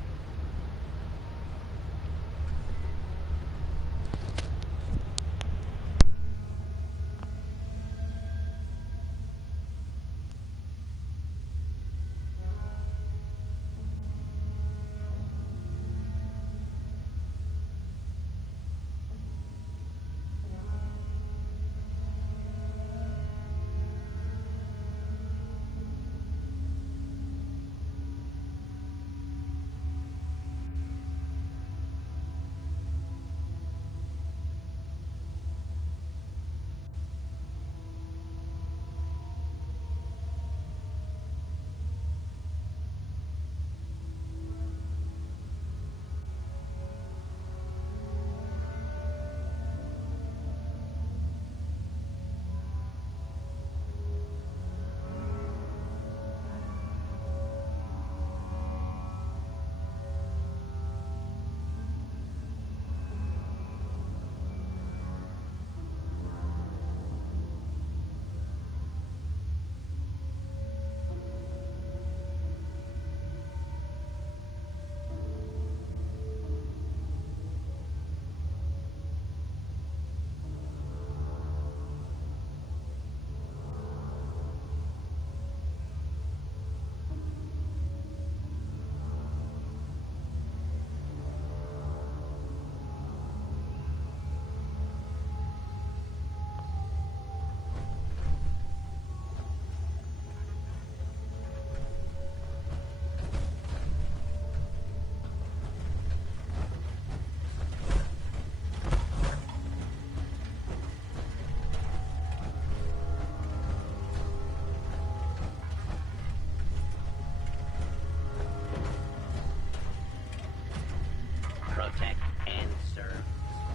protect and serve.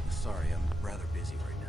Sorry, I'm rather busy right now.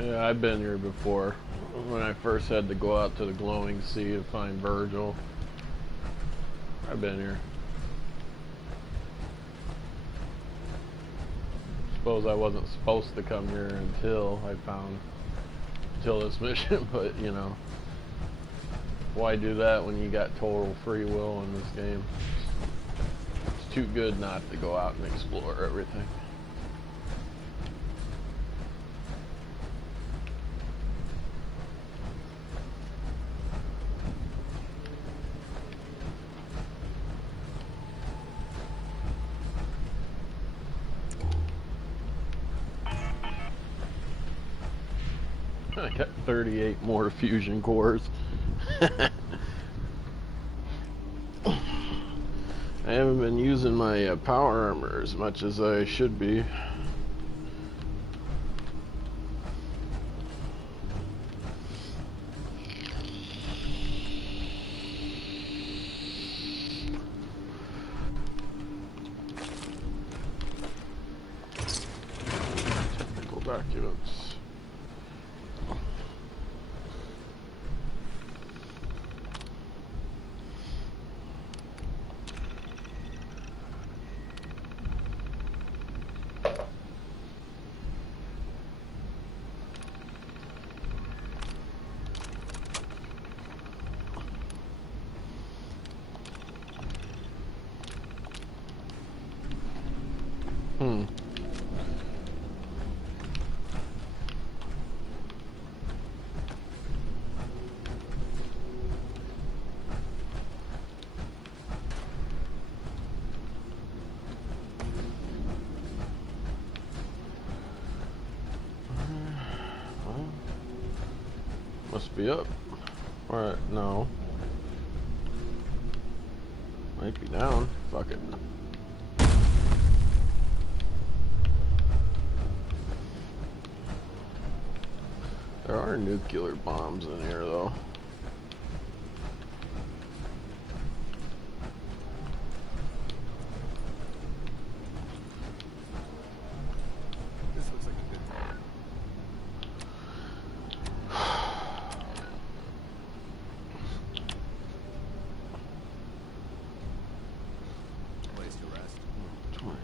Yeah, I've been here before. When I first had to go out to the glowing sea to find Virgil. I've been here. Suppose I wasn't supposed to come here until this mission, but you know, why do that when you got total free will in this game? It's too good not to go out and explore everything. I got 38 more fusion cores. I haven't been using my power armor as much as I should be. Technical documents. Must be up. Alright, no. Might be down. Fuck it. There are nuclear bombs in here, though. This looks like a good time. Place to rest. 20.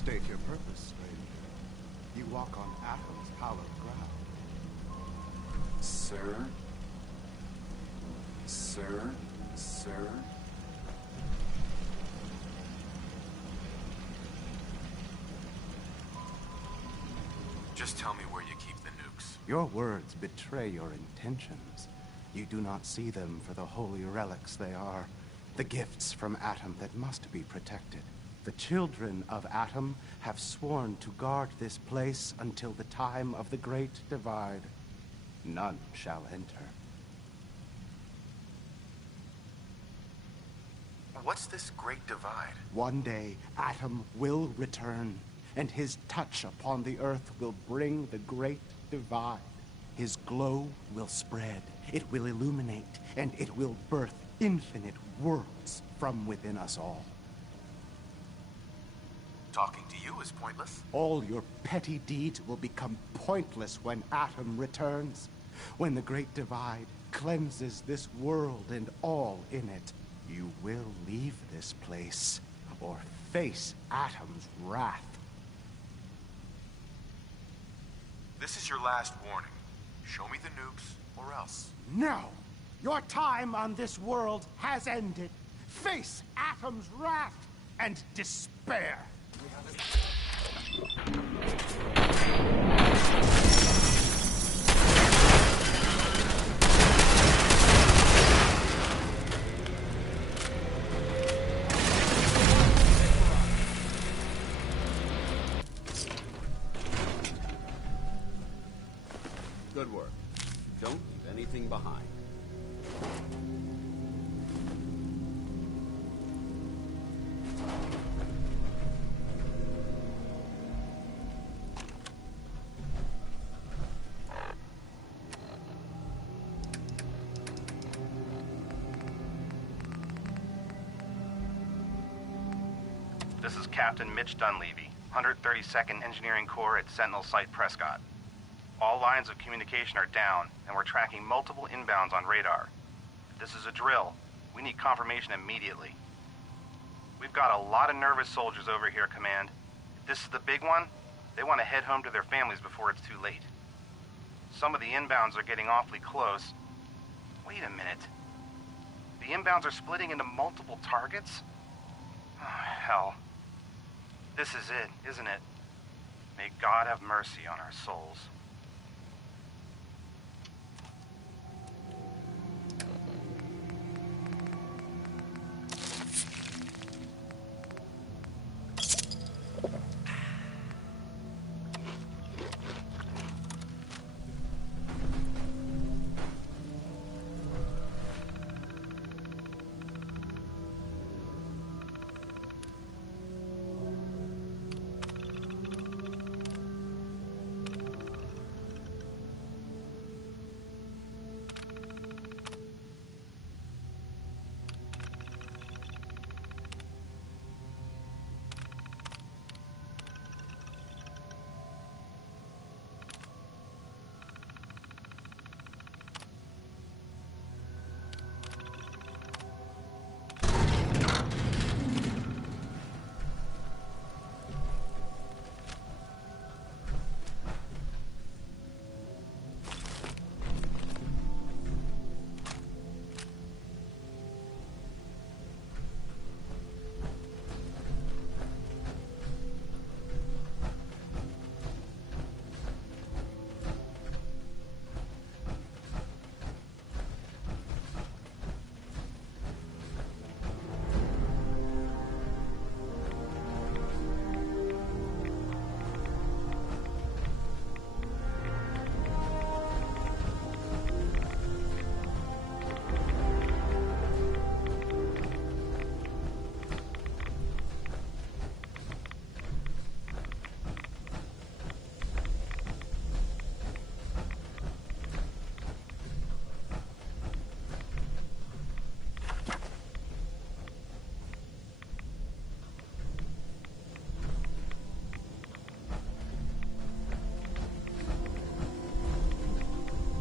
State your purpose, stranger. You walk on Atom's hallowed ground. Sir? Sir? Sir? Just tell me where you keep the nukes. Your words betray your intentions. You do not see them for the holy relics they are. The gifts from Atom that must be protected. The children of Atom have sworn to guard this place until the time of the Great Divide. None shall enter. What's this Great Divide? One day, Atom will return, and his touch upon the Earth will bring the Great Divide. His glow will spread, it will illuminate, and it will birth infinite worlds from within us all. Talking to you is pointless. All your petty deeds will become pointless when Atom returns. When the Great Divide cleanses this world and all in it, you will leave this place or face Atom's wrath. This is your last warning. Show me the nukes, or else. No! Your time on this world has ended. Face Atom's wrath and despair. Good work. Don't leave anything behind. This is Captain Mitch Dunleavy, 132nd Engineering Corps at Sentinel Site Prescott. All lines of communication are down, and we're tracking multiple inbounds on radar. This is a drill. We need confirmation immediately. We've got a lot of nervous soldiers over here, Command. If this is the big one, they want to head home to their families before it's too late. Some of the inbounds are getting awfully close. Wait a minute. The inbounds are splitting into multiple targets? Oh, hell. This is it, isn't it? May God have mercy on our souls.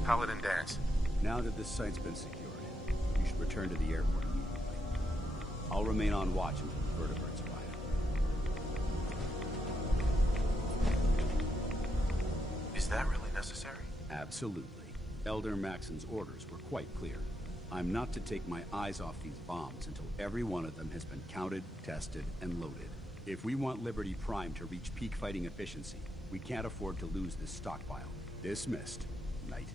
Paladin Dance. Now that this site's been secured, you should return to the airport immediately. I'll remain on watch until the vertebrates arrive. that really necessary? Absolutely. Elder Maxon's orders were quite clear. I'm not to take my eyes off these bombs until every one of them has been counted, tested, and loaded. If we want Liberty Prime to reach peak fighting efficiency, we can't afford to lose this stockpile. Dismissed, Knight.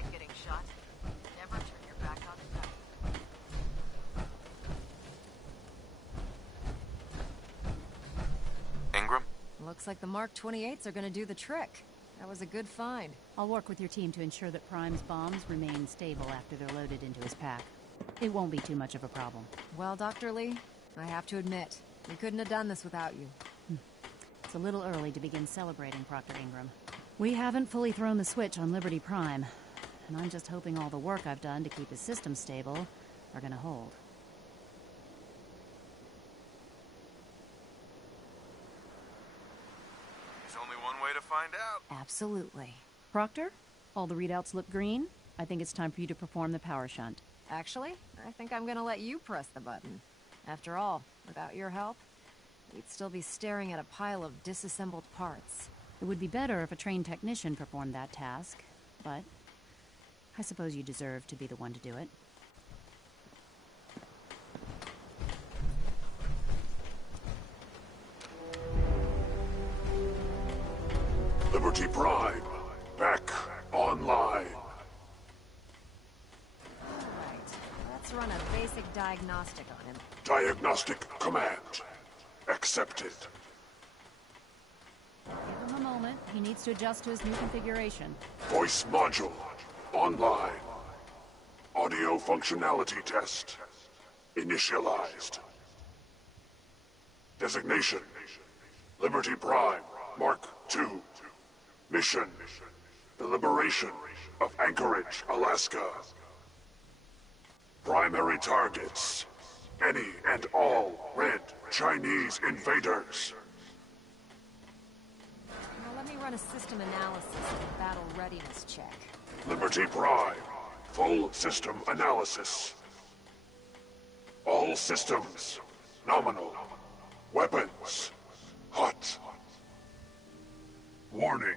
like getting shot. Never turn your back on it. Ingram? Looks like the Mark 28s are gonna do the trick. That was a good find. I'll work with your team to ensure that Prime's bombs remain stable after they're loaded into his pack. It won't be too much of a problem. Well, Dr. Lee, I have to admit, we couldn't have done this without you. It's a little early to begin celebrating, Proctor Ingram. We haven't fully thrown the switch on Liberty Prime, and I'm just hoping all the work I've done to keep his system stable are gonna hold. There's only one way to find out. Absolutely. Proctor, all the readouts look green. I think it's time for you to perform the power shunt. Actually, I think I'm gonna let you press the button. After all, without your help, we'd still be staring at a pile of disassembled parts. It would be better if a trained technician performed that task, but I suppose you deserve to be the one to do it. Liberty Prime, back online. Alright, let's run a basic diagnostic on him. Diagnostic command accepted. Give him a moment. He needs to adjust to his new configuration. Voice module online. Audio functionality test initialized. Designation: Liberty Prime Mark II. Mission: the liberation of Anchorage, Alaska. Primary targets: any and all red Chinese invaders. Now let me run a system analysis and a battle readiness check. Liberty Prime, full system analysis. All systems nominal. Weapons hot. Warning: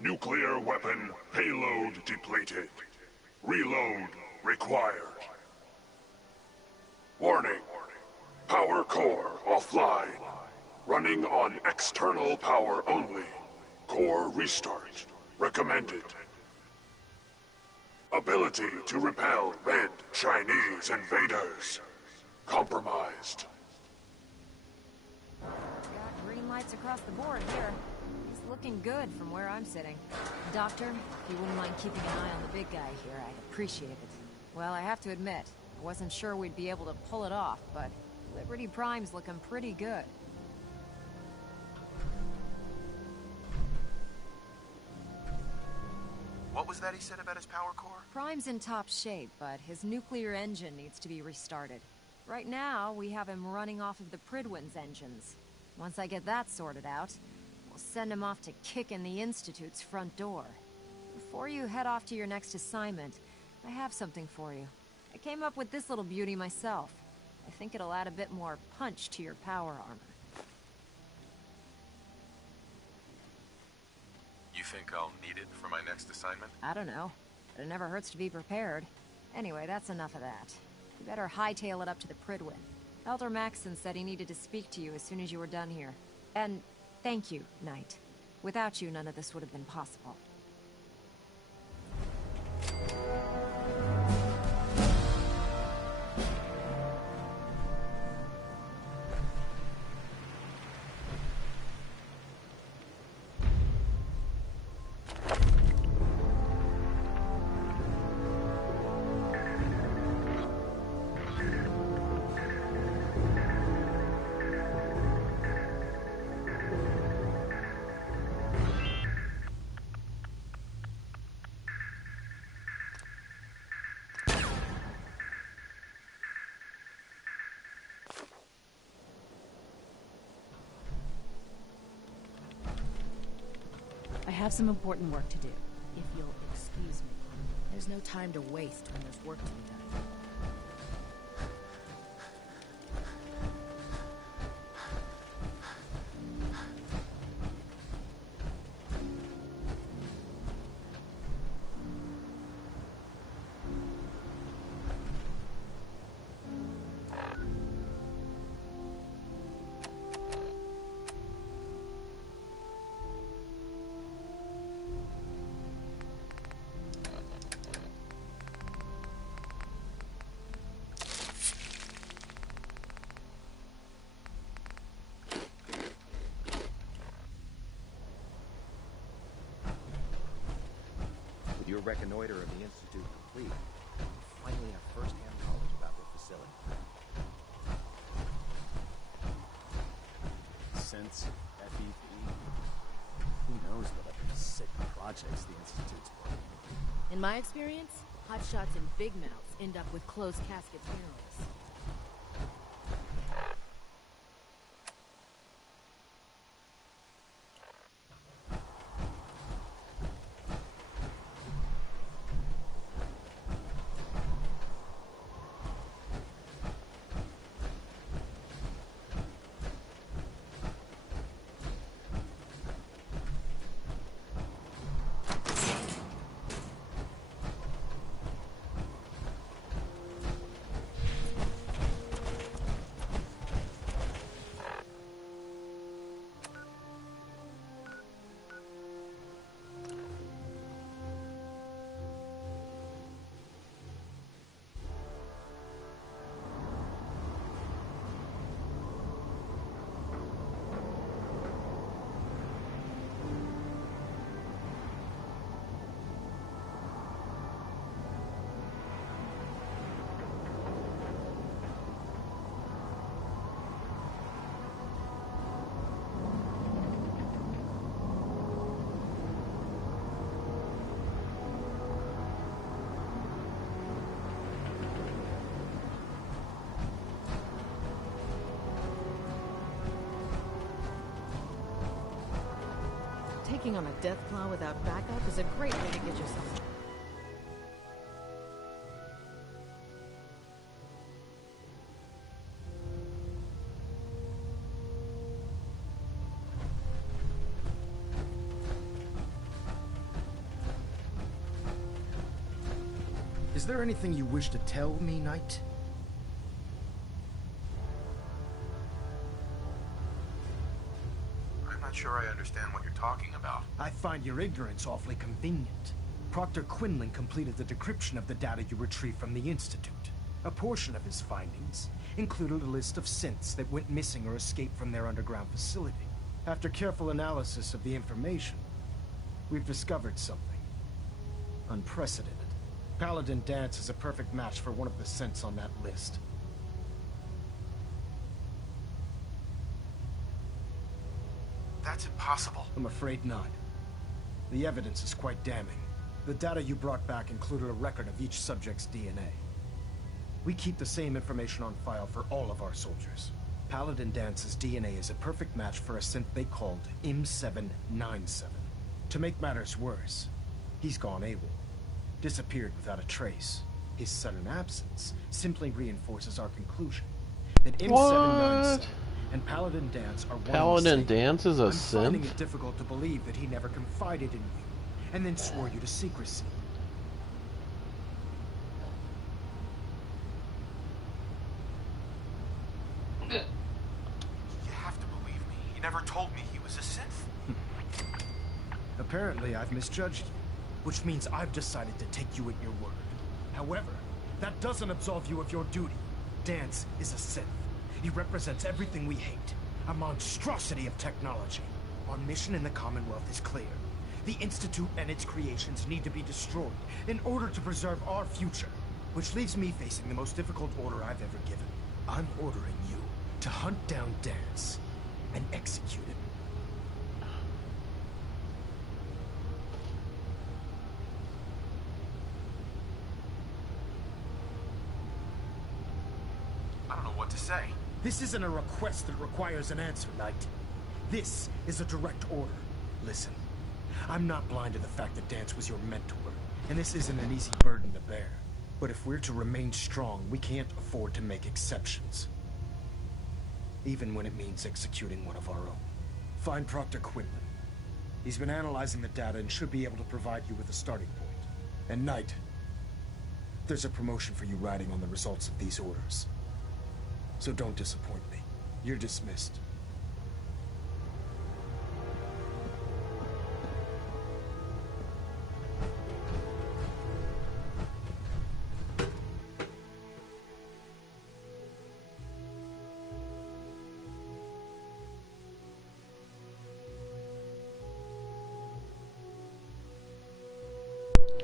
nuclear weapon payload depleted. Reload required. Warning: power core offline. Running on external power only. Core restart recommended. Ability to repel red Chinese invaders compromised. Got green lights across the board here. He's looking good from where I'm sitting. Doctor, if you wouldn't mind keeping an eye on the big guy here, I'd appreciate it. Well, I have to admit, I wasn't sure we'd be able to pull it off, but Liberty Prime's looking pretty good. What was that he said about his power core? Prime's in top shape, but his nuclear engine needs to be restarted. Right now, we have him running off of the Prydwen's engines. Once I get that sorted out, we'll send him off to kick in the Institute's front door. Before you head off to your next assignment, I have something for you. I came up with this little beauty myself. I think it'll add a bit more punch to your power armor. You think I'll need it for my next assignment? I don't know, but it never hurts to be prepared. Anyway, that's enough of that. You better hightail it up to the Prydwen. Elder Maxson said he needed to speak to you as soon as you were done here. And thank you, Knight. Without you, none of this would have been possible. I have some important work to do, if you'll excuse me. There's no time to waste when there's work to be done. reconnoiter of the Institute complete, we finally have first-hand knowledge about their facility. Since FEV, who knows what other sick projects the Institute's working on. In my experience, hotshots and big mouths end up with closed casket funerals. Taking on a death claw without backup is a great way to get yourself. Is there anything you wish to tell me, Knight? I'm not sure I understand what you're talking about. I find your ignorance awfully convenient. Proctor Quinlan completed the decryption of the data you retrieved from the Institute. A portion of his findings included a list of synths that went missing or escaped from their underground facility. After careful analysis of the information, we've discovered something unprecedented. Paladin Dance is a perfect match for one of the synths on that list. That's impossible. I'm afraid not. The evidence is quite damning. The data you brought back included a record of each subject's DNA. We keep the same information on file for all of our soldiers. Paladin Dance's DNA is a perfect match for a synth they called M797. To make matters worse, he's gone AWOL. Disappeared without a trace. His sudden absence simply reinforces our conclusion that M797 and Paladin Dance are one Paladin Dance is a I'm finding synth? it difficult to believe that he never confided in you, and then swore you to secrecy. You have to believe me. He never told me he was a synth. Apparently, I've misjudged you, which means I've decided to take you at your word. However, that doesn't absolve you of your duty. Dance is a synth. He represents everything we hate. A monstrosity of technology. Our mission in the Commonwealth is clear. The Institute and its creations need to be destroyed in order to preserve our future. Which leaves me facing the most difficult order I've ever given. I'm ordering you to hunt down Dance and execute him. I don't know what to say. This isn't a request that requires an answer, Knight. This is a direct order. Listen, I'm not blind to the fact that Dance was your mentor, and this isn't an easy burden to bear. But if we're to remain strong, we can't afford to make exceptions. Even when it means executing one of our own. Find Proctor Quinlan. He's been analyzing the data and should be able to provide you with a starting point. And Knight, there's a promotion for you riding on the results of these orders. So don't disappoint me. You're dismissed.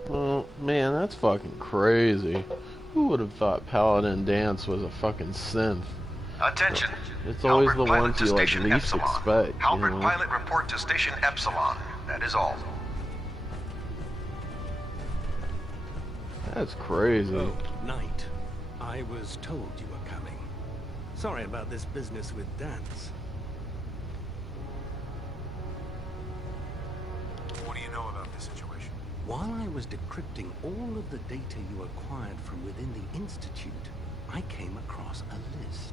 Well, That's fucking crazy. Who would have thought Paladin Dance was a fucking synth? Attention. It's always Halberd the pilot ones to you like Station least Epsilon. expect. Halberd You know? pilot report to Station Epsilon. That is all. That's crazy. Oh, Knight. I was told you were coming. Sorry about this business with Dance. What do you know about this situation? While I was decrypting all of the data you acquired from within the Institute, I came across a list.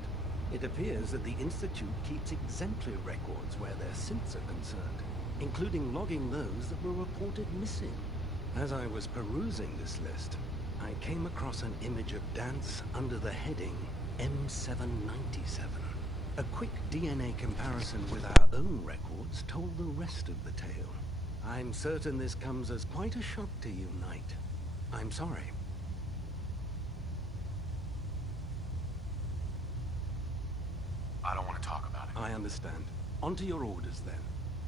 It appears that the Institute keeps exemplary records where their synths are concerned, including logging those that were reported missing. As I was perusing this list, I came across an image of Dance under the heading M797. A quick DNA comparison with our own records told the rest of the tale. I'm certain this comes as quite a shock to you, Knight. I'm sorry. I don't want to talk about it. I understand. On to your orders, then.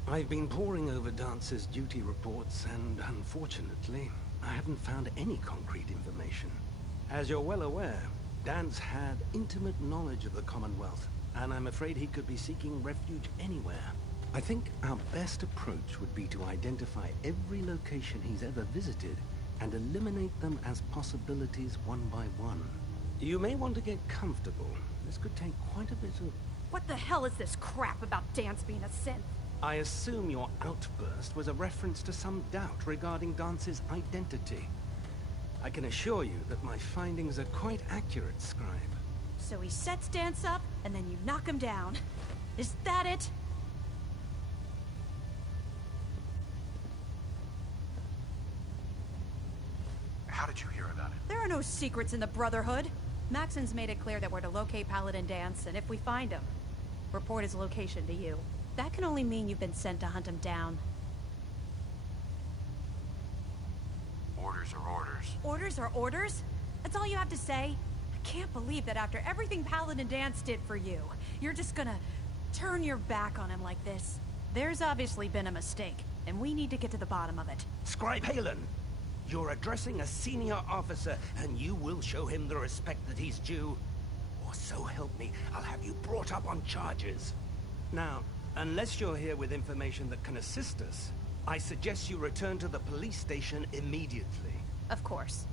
I've been poring over Dance's duty reports, and unfortunately, I haven't found any concrete information. As you're well aware, Dance had intimate knowledge of the Commonwealth, and I'm afraid he could be seeking refuge anywhere. I think our best approach would be to identify every location he's ever visited and eliminate them as possibilities one by one. You may want to get comfortable. This could take quite a bit of... What the hell is this crap about Dance being a synth? I assume your outburst was a reference to some doubt regarding Dance's identity. I can assure you that my findings are quite accurate, Scribe. So he sets Dance up, and then you knock him down. Is that it? How did you hear about it? There are no secrets in the Brotherhood. Maxon's made it clear that we're to locate Paladin Dance, and if we find him, report his location to you. That can only mean you've been sent to hunt him down. Orders are orders. Orders are orders? That's all you have to say? I can't believe that after everything Paladin Dance did for you, you're just gonna turn your back on him like this. There's obviously been a mistake, and we need to get to the bottom of it. Scribe Halen, you're addressing a senior officer, and you will show him the respect that he's due. Or so help me, I'll have you brought up on charges. Now, unless you're here with information that can assist us, I suggest you return to the police station immediately. Of course.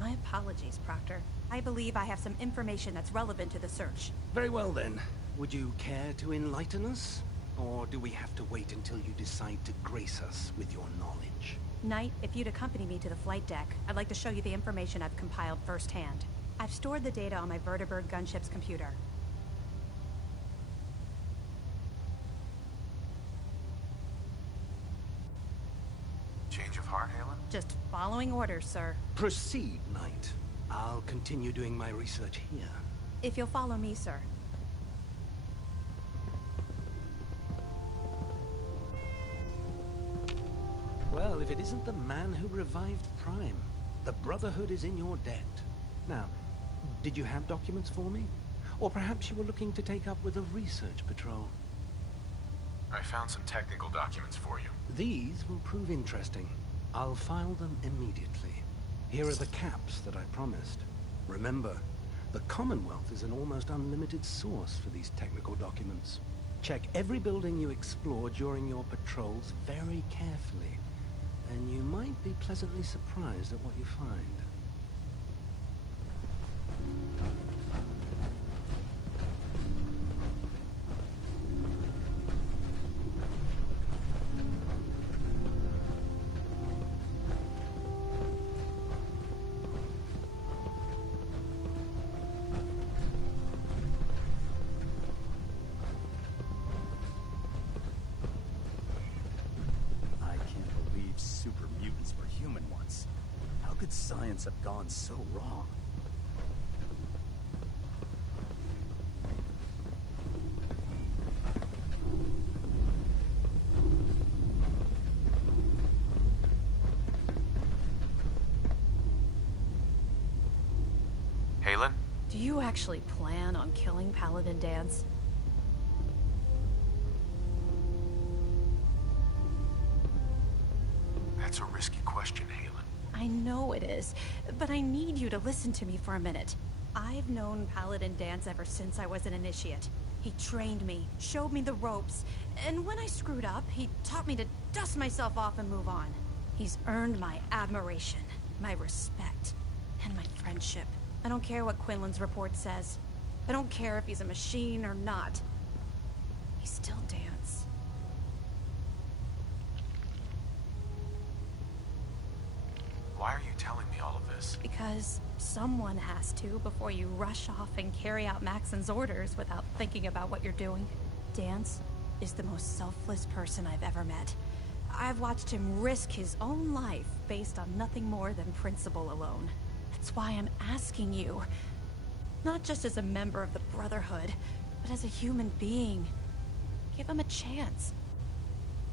My apologies, Proctor. I believe I have some information that's relevant to the search. Very well then. Would you care to enlighten us? Or do we have to wait until you decide to grace us with your knowledge? Knight, if you'd accompany me to the flight deck, I'd like to show you the information I've compiled firsthand. I've stored the data on my Vertibird gunship's computer. Change of heart, Halen? Just following orders, sir. Proceed, Knight. I'll continue doing my research here. If you'll follow me, sir. Well, if it isn't the man who revived Prime, the Brotherhood is in your debt. Now, did you have documents for me? Or perhaps you were looking to take up with a research patrol? I found some technical documents for you. These will prove interesting. I'll file them immediately. Here are the caps that I promised. Remember, the Commonwealth is an almost unlimited source for these technical documents. Check every building you explore during your patrols very carefully, and you might be pleasantly surprised at what you find. Science have gone so wrong. Halen? Do you actually plan on killing Paladin Dance? That's a risky question, Halen. I I know it is, but I need you to listen to me for a minute. I've known Paladin Dance ever since I was an initiate. He trained me, showed me the ropes, and when I screwed up, he taught me to dust myself off and move on. He's earned my admiration, my respect, and my friendship. I don't care what Quinlan's report says. I don't care if he's a machine or not. He's still Dance. Why are you telling me all of this? Because someone has to before you rush off and carry out Maxon's orders without thinking about what you're doing. Dance is the most selfless person I've ever met. I've watched him risk his own life based on nothing more than principle alone. That's why I'm asking you. Not just as a member of the Brotherhood, but as a human being. Give him a chance.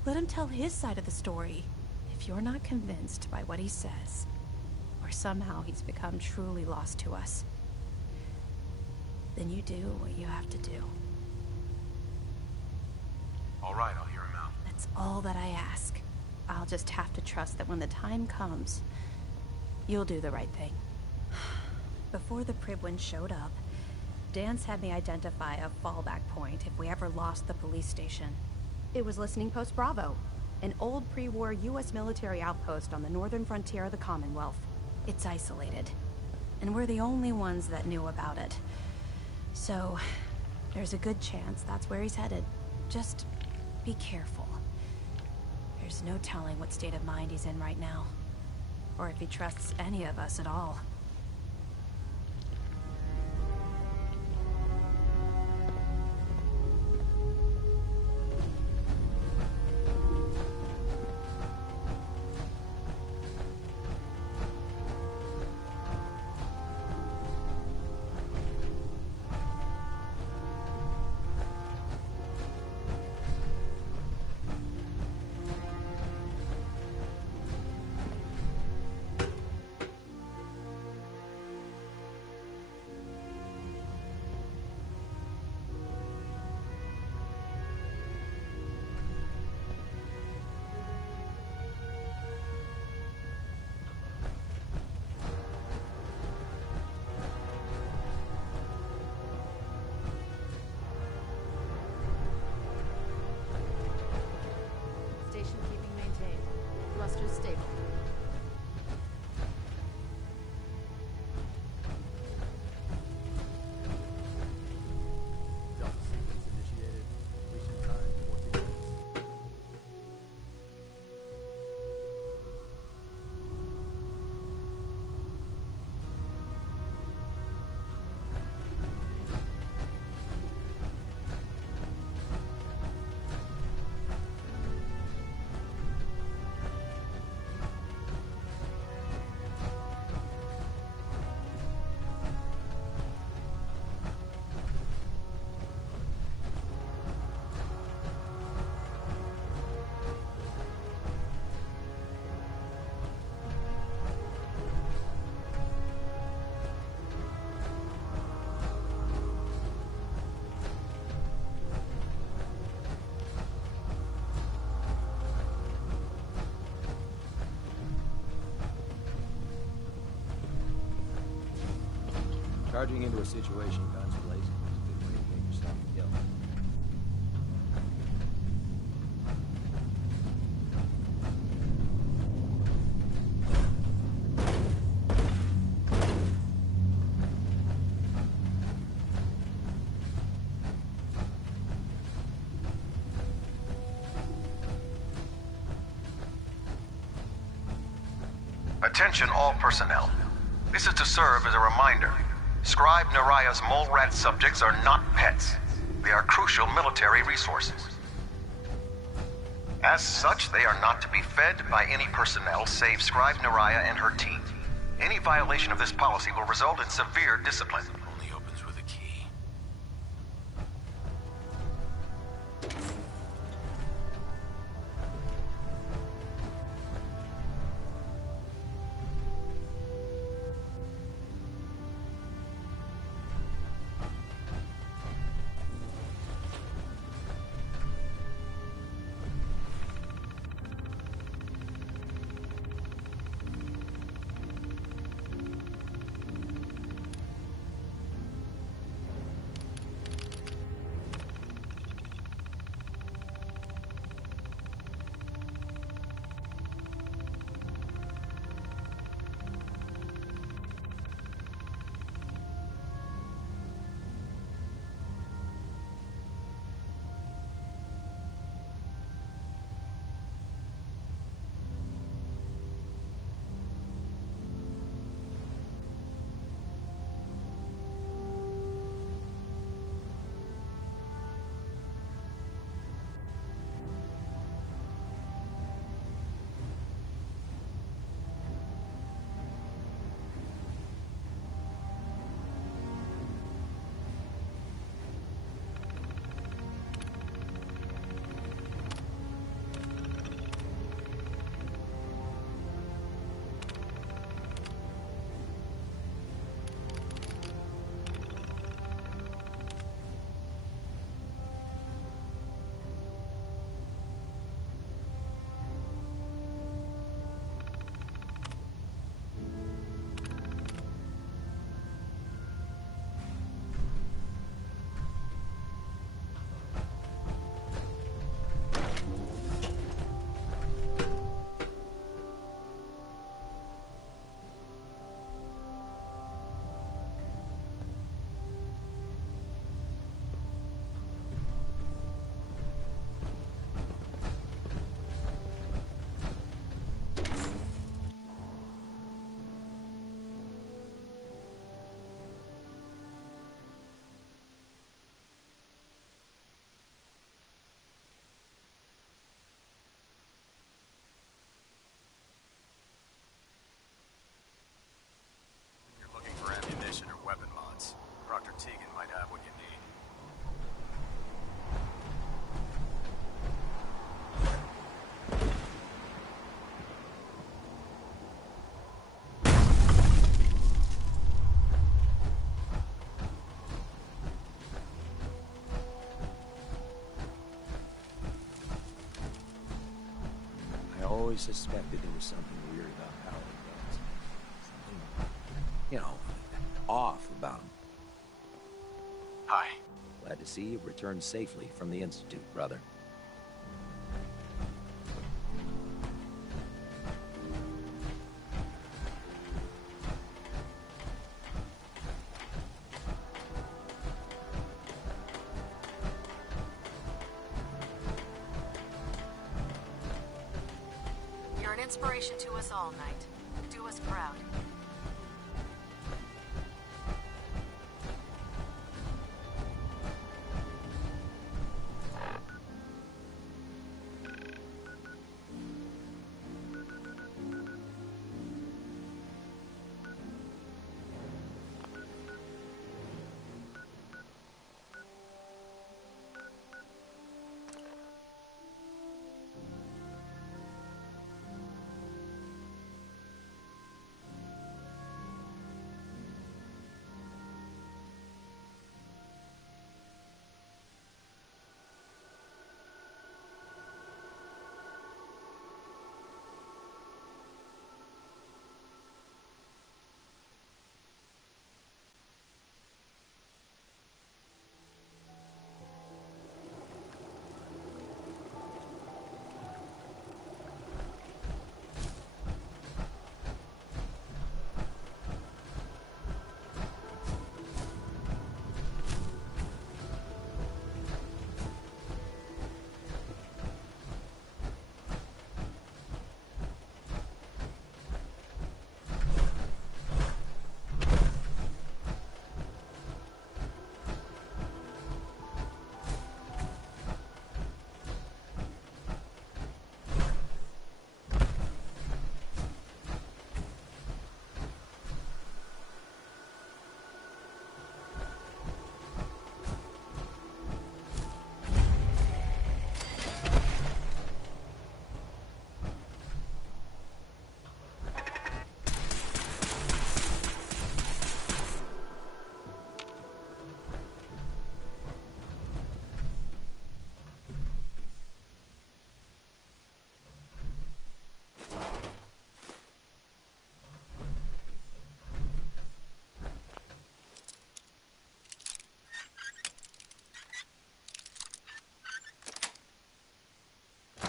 Let him tell his side of the story. If you're not convinced by what he says, or somehow he's become truly lost to us, then you do what you have to do. All right, I'll hear him out. That's all that I ask. I'll just have to trust that when the time comes, you'll do the right thing. Before the Pribwin showed up, Dance had me identify a fallback point if we ever lost the police station. It was Listening Post Bravo, an old pre-war U.S. military outpost on the northern frontier of the Commonwealth. It's isolated, and we're the only ones that knew about it. So, there's a good chance that's where he's headed. Just be careful. There's no telling what state of mind he's in right now, or if he trusts any of us at all. Station keeping maintained. Thrusters stable. Delta sequence initiated. Completion time 14 minutes. Charging into a situation, guns blazing, is a good way to get yourself killed. Attention all personnel. This is to serve as a reminder. Scribe Naraya's mole rat subjects are not pets. They are crucial military resources. As such, they are not to be fed by any personnel save Scribe Naraya and her team. Any violation of this policy will result in severe discipline. Only opens with a key. always suspected there was something weird about Howard Dance. Something, you know, off about him. Hi. Glad to see you've returned safely from the Institute, brother. You're an inspiration to us all, Knight. Do us proud.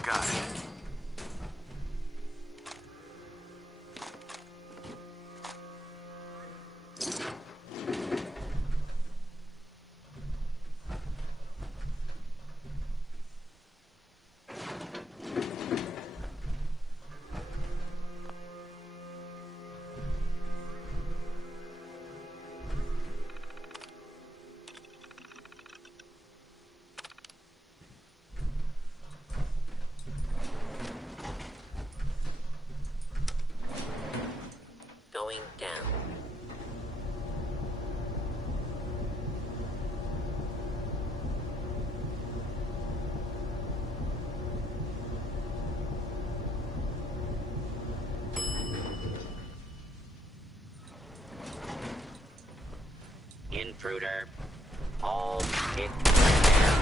Got it. Going down. Intruder. All hit down.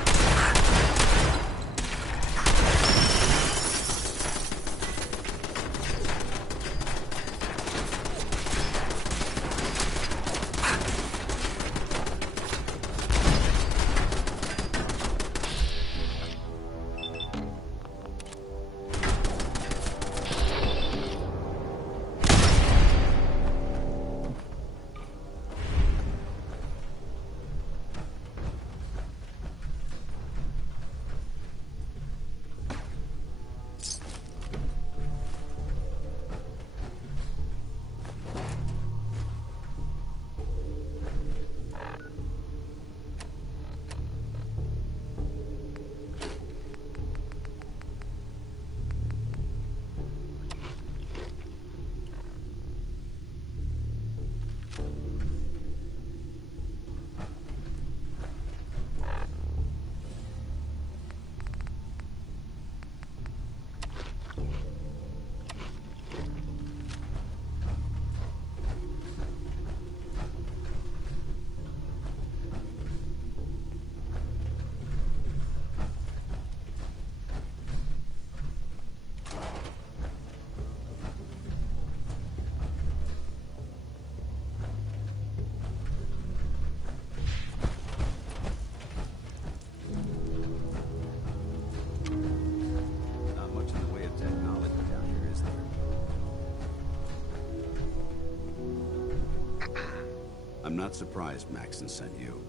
I'm not surprised Maxon sent you.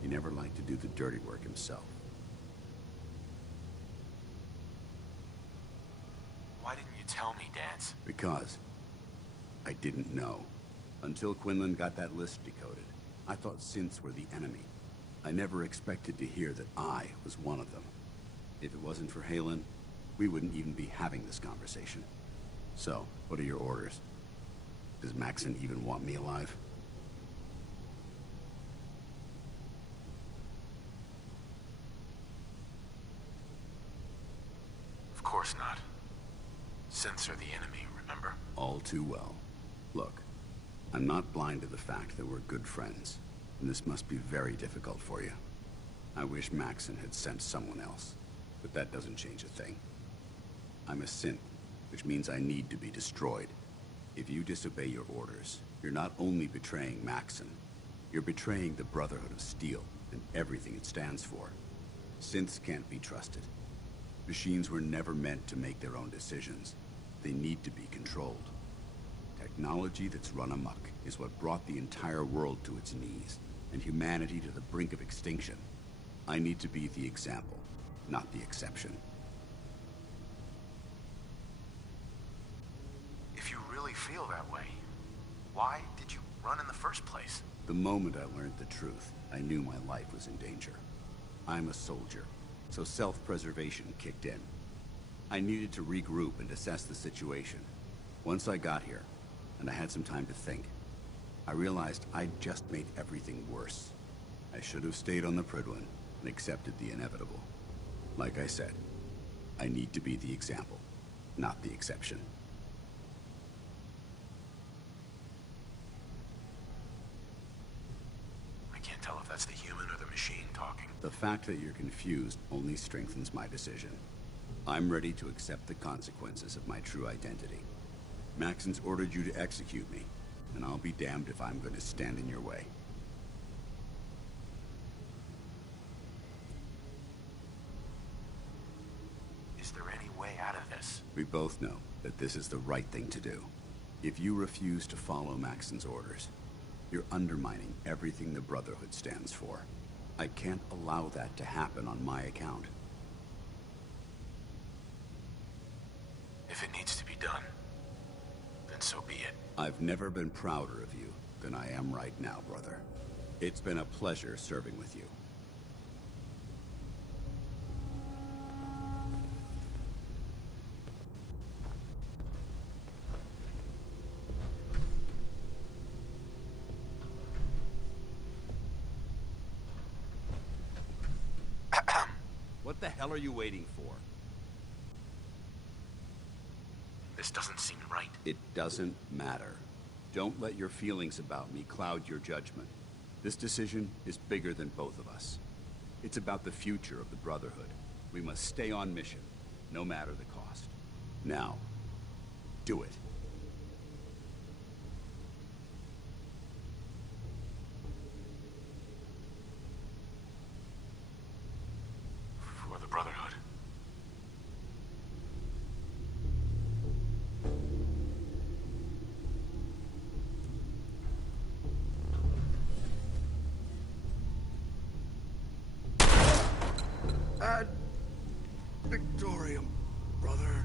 He never liked to do the dirty work himself. Why didn't you tell me, Dance? Because I didn't know. Until Quinlan got that list decoded, I thought synths were the enemy. I never expected to hear that I was one of them. If it wasn't for Halen, we wouldn't even be having this conversation. So, what are your orders? Does Maxon even want me alive? Of course not. Synths are the enemy, remember? All too well. Look, I'm not blind to the fact that we're good friends, and this must be very difficult for you. I wish Maxon had sent someone else, but that doesn't change a thing. I'm a synth, which means I need to be destroyed. If you disobey your orders, you're not only betraying Maxon, you're betraying the Brotherhood of Steel and everything it stands for. Synths can't be trusted. Machines were never meant to make their own decisions. They need to be controlled. Technology that's run amok is what brought the entire world to its knees, and humanity to the brink of extinction. I need to be the example, not the exception. If you really feel that way, why did you run in the first place? The moment I learned the truth, I knew my life was in danger. I'm a soldier, so self-preservation kicked in. I needed to regroup and assess the situation. Once I got here, and I had some time to think, I realized I'd just made everything worse. I should have stayed on the Prydwen and accepted the inevitable. Like I said, I need to be the example, not the exception. I can't tell if that's the human or the machine talking. The fact that you're confused only strengthens my decision. I'm ready to accept the consequences of my true identity. Maxon's ordered you to execute me, and I'll be damned if I'm going to stand in your way. Is there any way out of this? We both know that this is the right thing to do. If you refuse to follow Maxon's orders, you're undermining everything the Brotherhood stands for. I can't allow that to happen on my account. If it needs to be done, then so be it. I've never been prouder of you than I am right now, brother. It's been a pleasure serving with you. What the hell are you waiting for? This doesn't seem right. It doesn't matter. Don't let your feelings about me cloud your judgment. This decision is bigger than both of us. It's about the future of the Brotherhood. We must stay on mission, no matter the cost. Now, do it. For the Brotherhood. Ad Victorium, brother.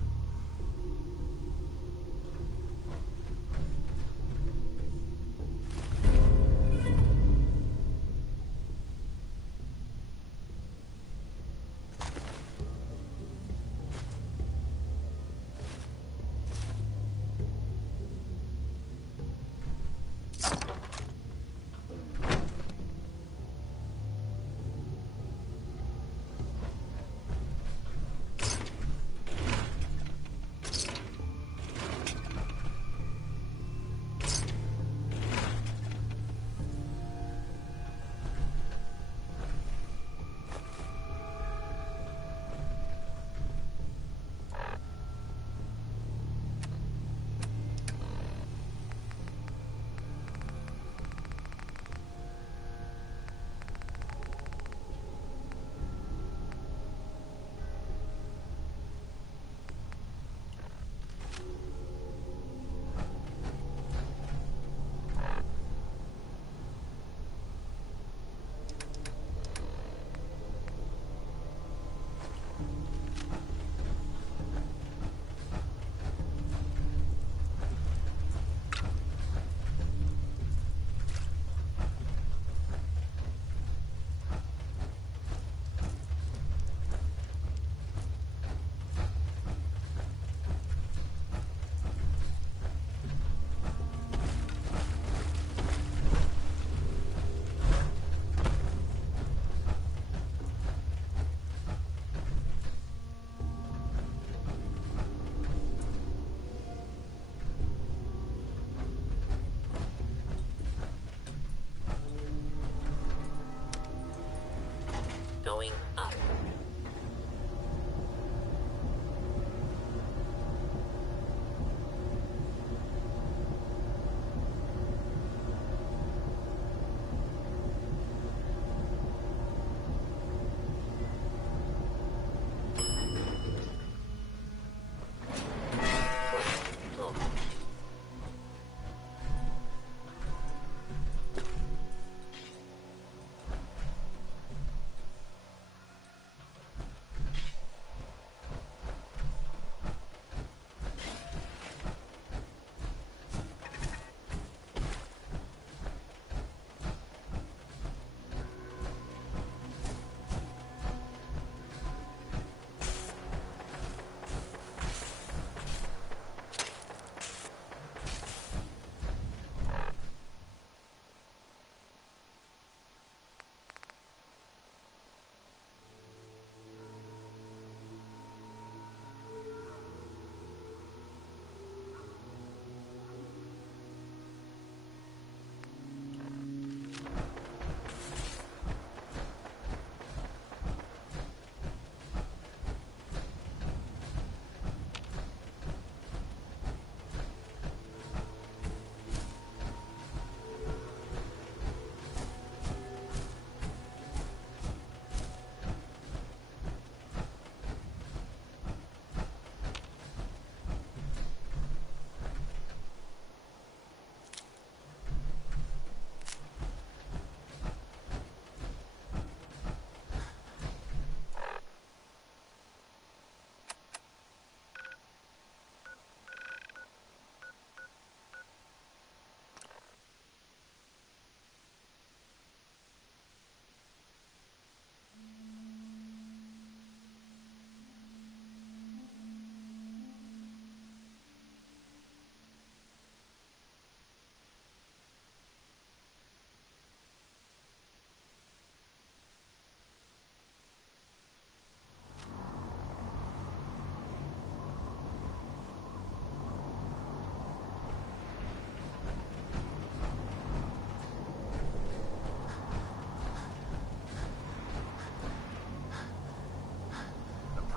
Going up.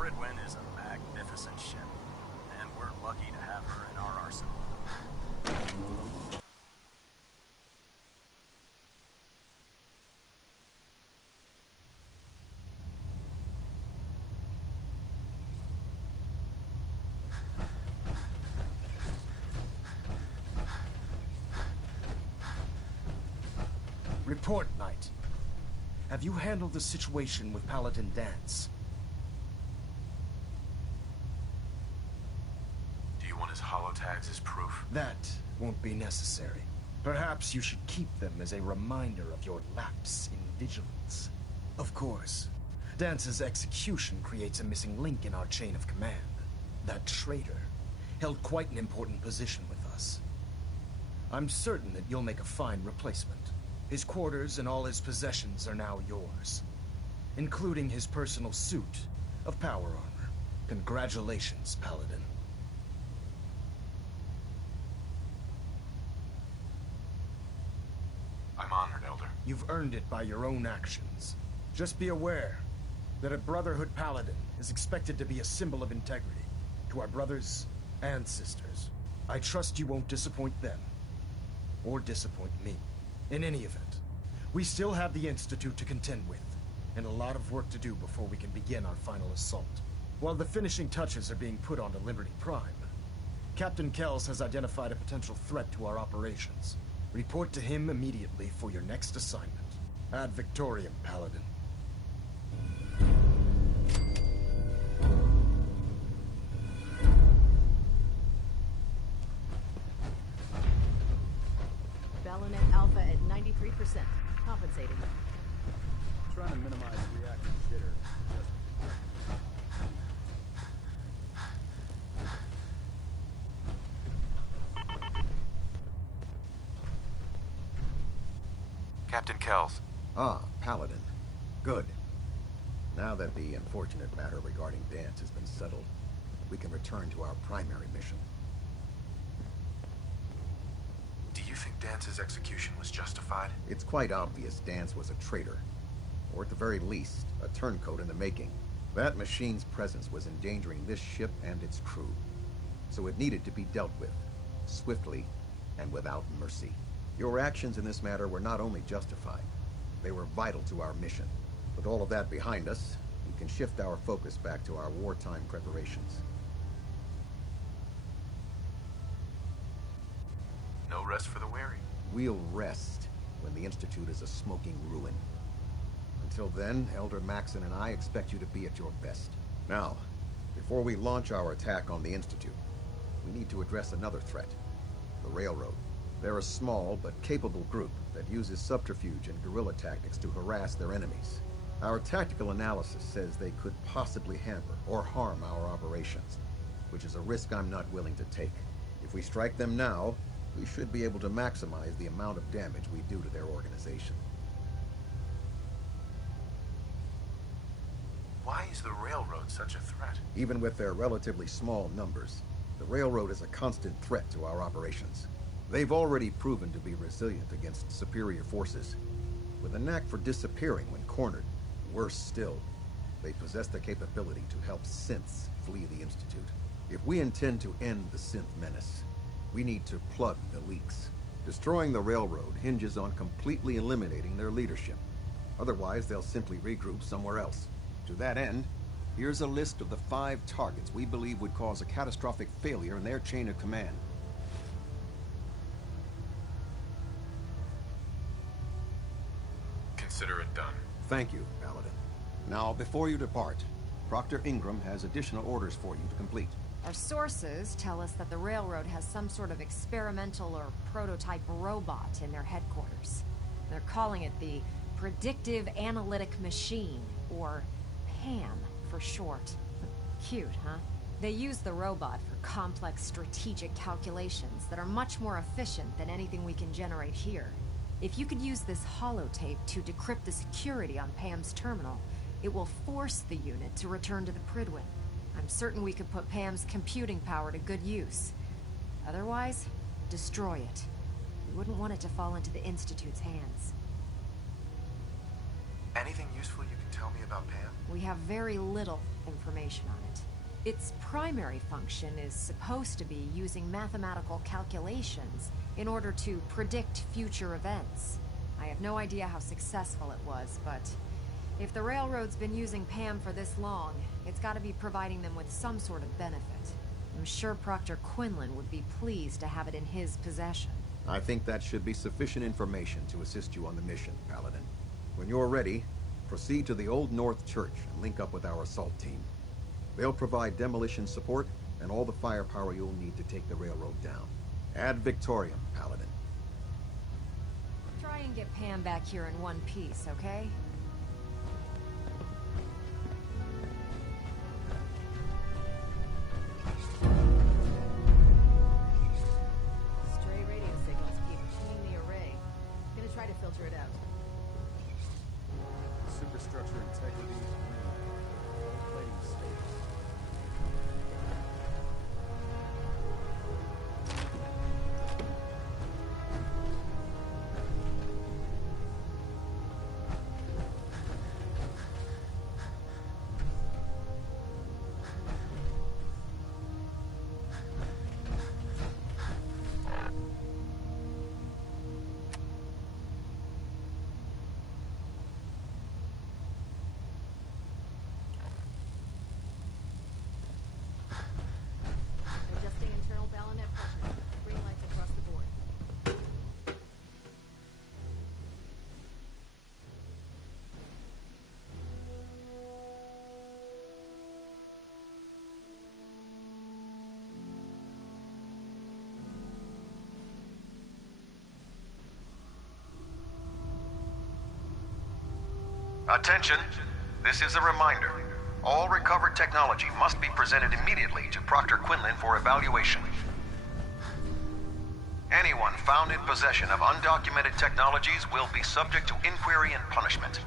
Pridwin is a magnificent ship, and we're lucky to have her in our arsenal. Report, Knight. Have you handled the situation with Paladin Dance? Holotags as proof? That won't be necessary. Perhaps you should keep them as a reminder of your lapse in vigilance. Of course, Dance's execution creates a missing link in our chain of command. That traitor held quite an important position with us. I'm certain that you'll make a fine replacement. His quarters and all his possessions are now yours, including his personal suit of power armor. Congratulations, Paladin. I'm honored, Elder. You've earned it by your own actions. Just be aware that a Brotherhood Paladin is expected to be a symbol of integrity to our brothers and sisters. I trust you won't disappoint them, or disappoint me. In any event, we still have the Institute to contend with, and a lot of work to do before we can begin our final assault. While the finishing touches are being put onto Liberty Prime, Captain Kells has identified a potential threat to our operations. Report to him immediately for your next assignment. Ad Victoriam, Paladin. Balonet Alpha at 93%. Compensating. Trying to minimize reactor jitter. Captain Kells. Ah, Paladin. Good. Now that the unfortunate matter regarding Dance has been settled, we can return to our primary mission. Do you think Dance's execution was justified? It's quite obvious Dance was a traitor. or at the very least, a turncoat in the making. That machine's presence was endangering this ship and its crew, so it needed to be dealt with, swiftly and without mercy. Your actions in this matter were not only justified, they were vital to our mission. With all of that behind us, we can shift our focus back to our wartime preparations. No rest for the weary. We'll rest when the Institute is a smoking ruin. Until then, Elder Maxon and I expect you to be at your best. Now, before we launch our attack on the Institute, we need to address another threat, the Railroad. They're a small but capable group that uses subterfuge and guerrilla tactics to harass their enemies. Our tactical analysis says they could possibly hamper or harm our operations, which is a risk I'm not willing to take. If we strike them now, we should be able to maximize the amount of damage we do to their organization. Why is the Railroad such a threat? Even with their relatively small numbers, the Railroad is a constant threat to our operations. They've already proven to be resilient against superior forces, with a knack for disappearing when cornered. Worse still, they possess the capability to help synths flee the Institute. If we intend to end the synth menace, we need to plug the leaks. Destroying the Railroad hinges on completely eliminating their leadership. Otherwise, they'll simply regroup somewhere else. To that end, here's a list of the 5 targets we believe would cause a catastrophic failure in their chain of command. Consider it done. Thank you, Paladin. Now, before you depart, Proctor Ingram has additional orders for you to complete. Our sources tell us that the Railroad has some sort of experimental or prototype robot in their headquarters. They're calling it the Predictive Analytic Machine, or PAM for short. Cute, huh? They use the robot for complex strategic calculations that are much more efficient than anything we can generate here. If you could use this holotape to decrypt the security on Pam's terminal, it will force the unit to return to the Prydwen. I'm certain we could put Pam's computing power to good use. Otherwise, destroy it. We wouldn't want it to fall into the Institute's hands. Anything useful you can tell me about Pam? We have very little information on it. Its primary function is supposed to be using mathematical calculations in order to predict future events. I have no idea how successful it was, but if the Railroad's been using Pam for this long, it's got to be providing them with some sort of benefit. I'm sure Proctor Quinlan would be pleased to have it in his possession. I think that should be sufficient information to assist you on the mission, Paladin. When you're ready, proceed to the Old North Church and link up with our assault team. They'll provide demolition support and all the firepower you'll need to take the Railroad down. Ad Victoriam, Paladin. Try and get Pam back here in one piece, okay? Stray radio signals keep tuning the array. Gonna try to filter it out. Superstructure integrity. Plating stable. Adjusting internal baronet pressure. Green lights across the board. Attention, this is a reminder. All recovered technology must be presented immediately to Proctor Quinlan for evaluation. Anyone found in possession of undocumented technologies will be subject to inquiry and punishment.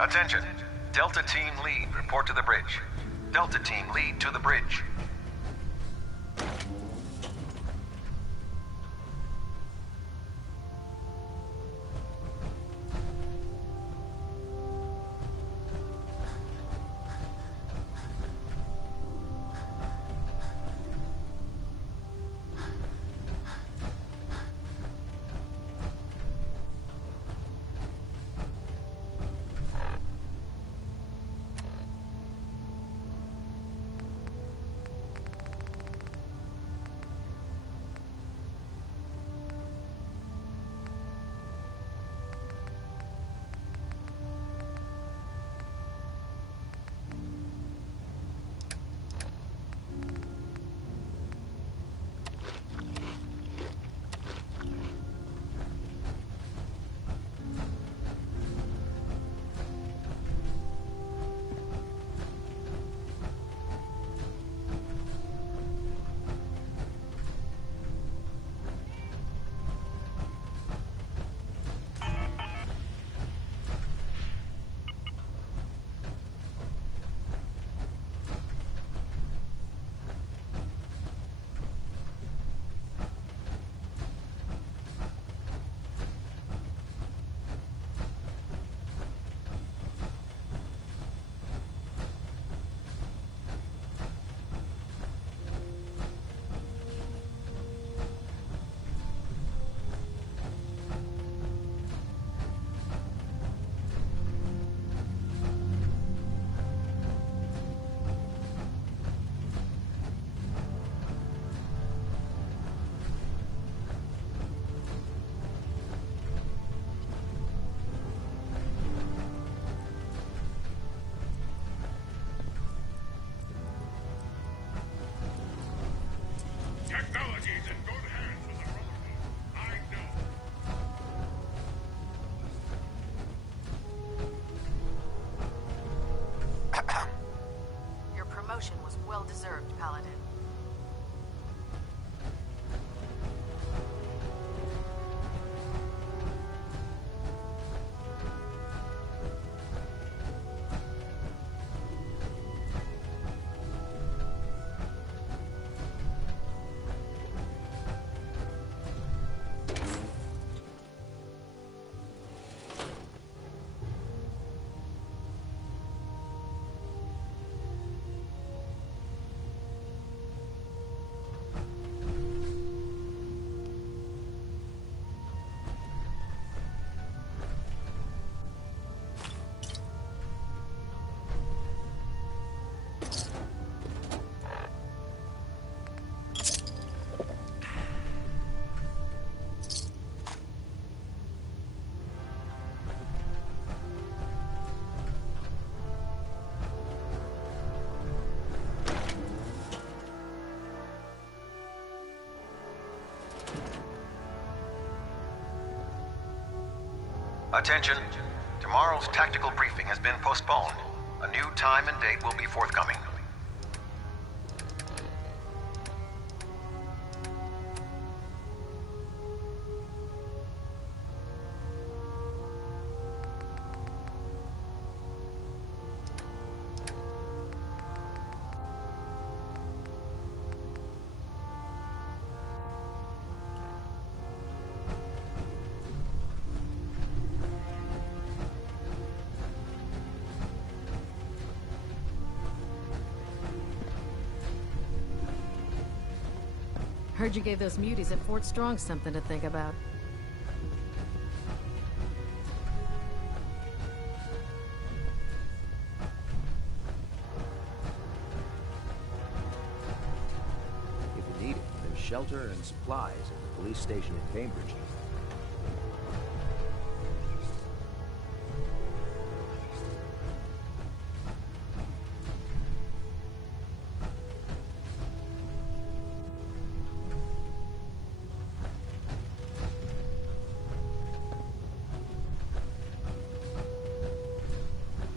Attention. Delta Team Lead, report to the bridge. Delta Team Lead to the bridge. Technology's in good hands with the Brotherhood. I know. Your promotion was well deserved, Paladin. Attention. Tomorrow's tactical briefing has been postponed. A new time and date will be forthcoming. Heard you gave those muties at Fort Strong something to think about. If you need it, there's shelter and supplies at the police station in Cambridge.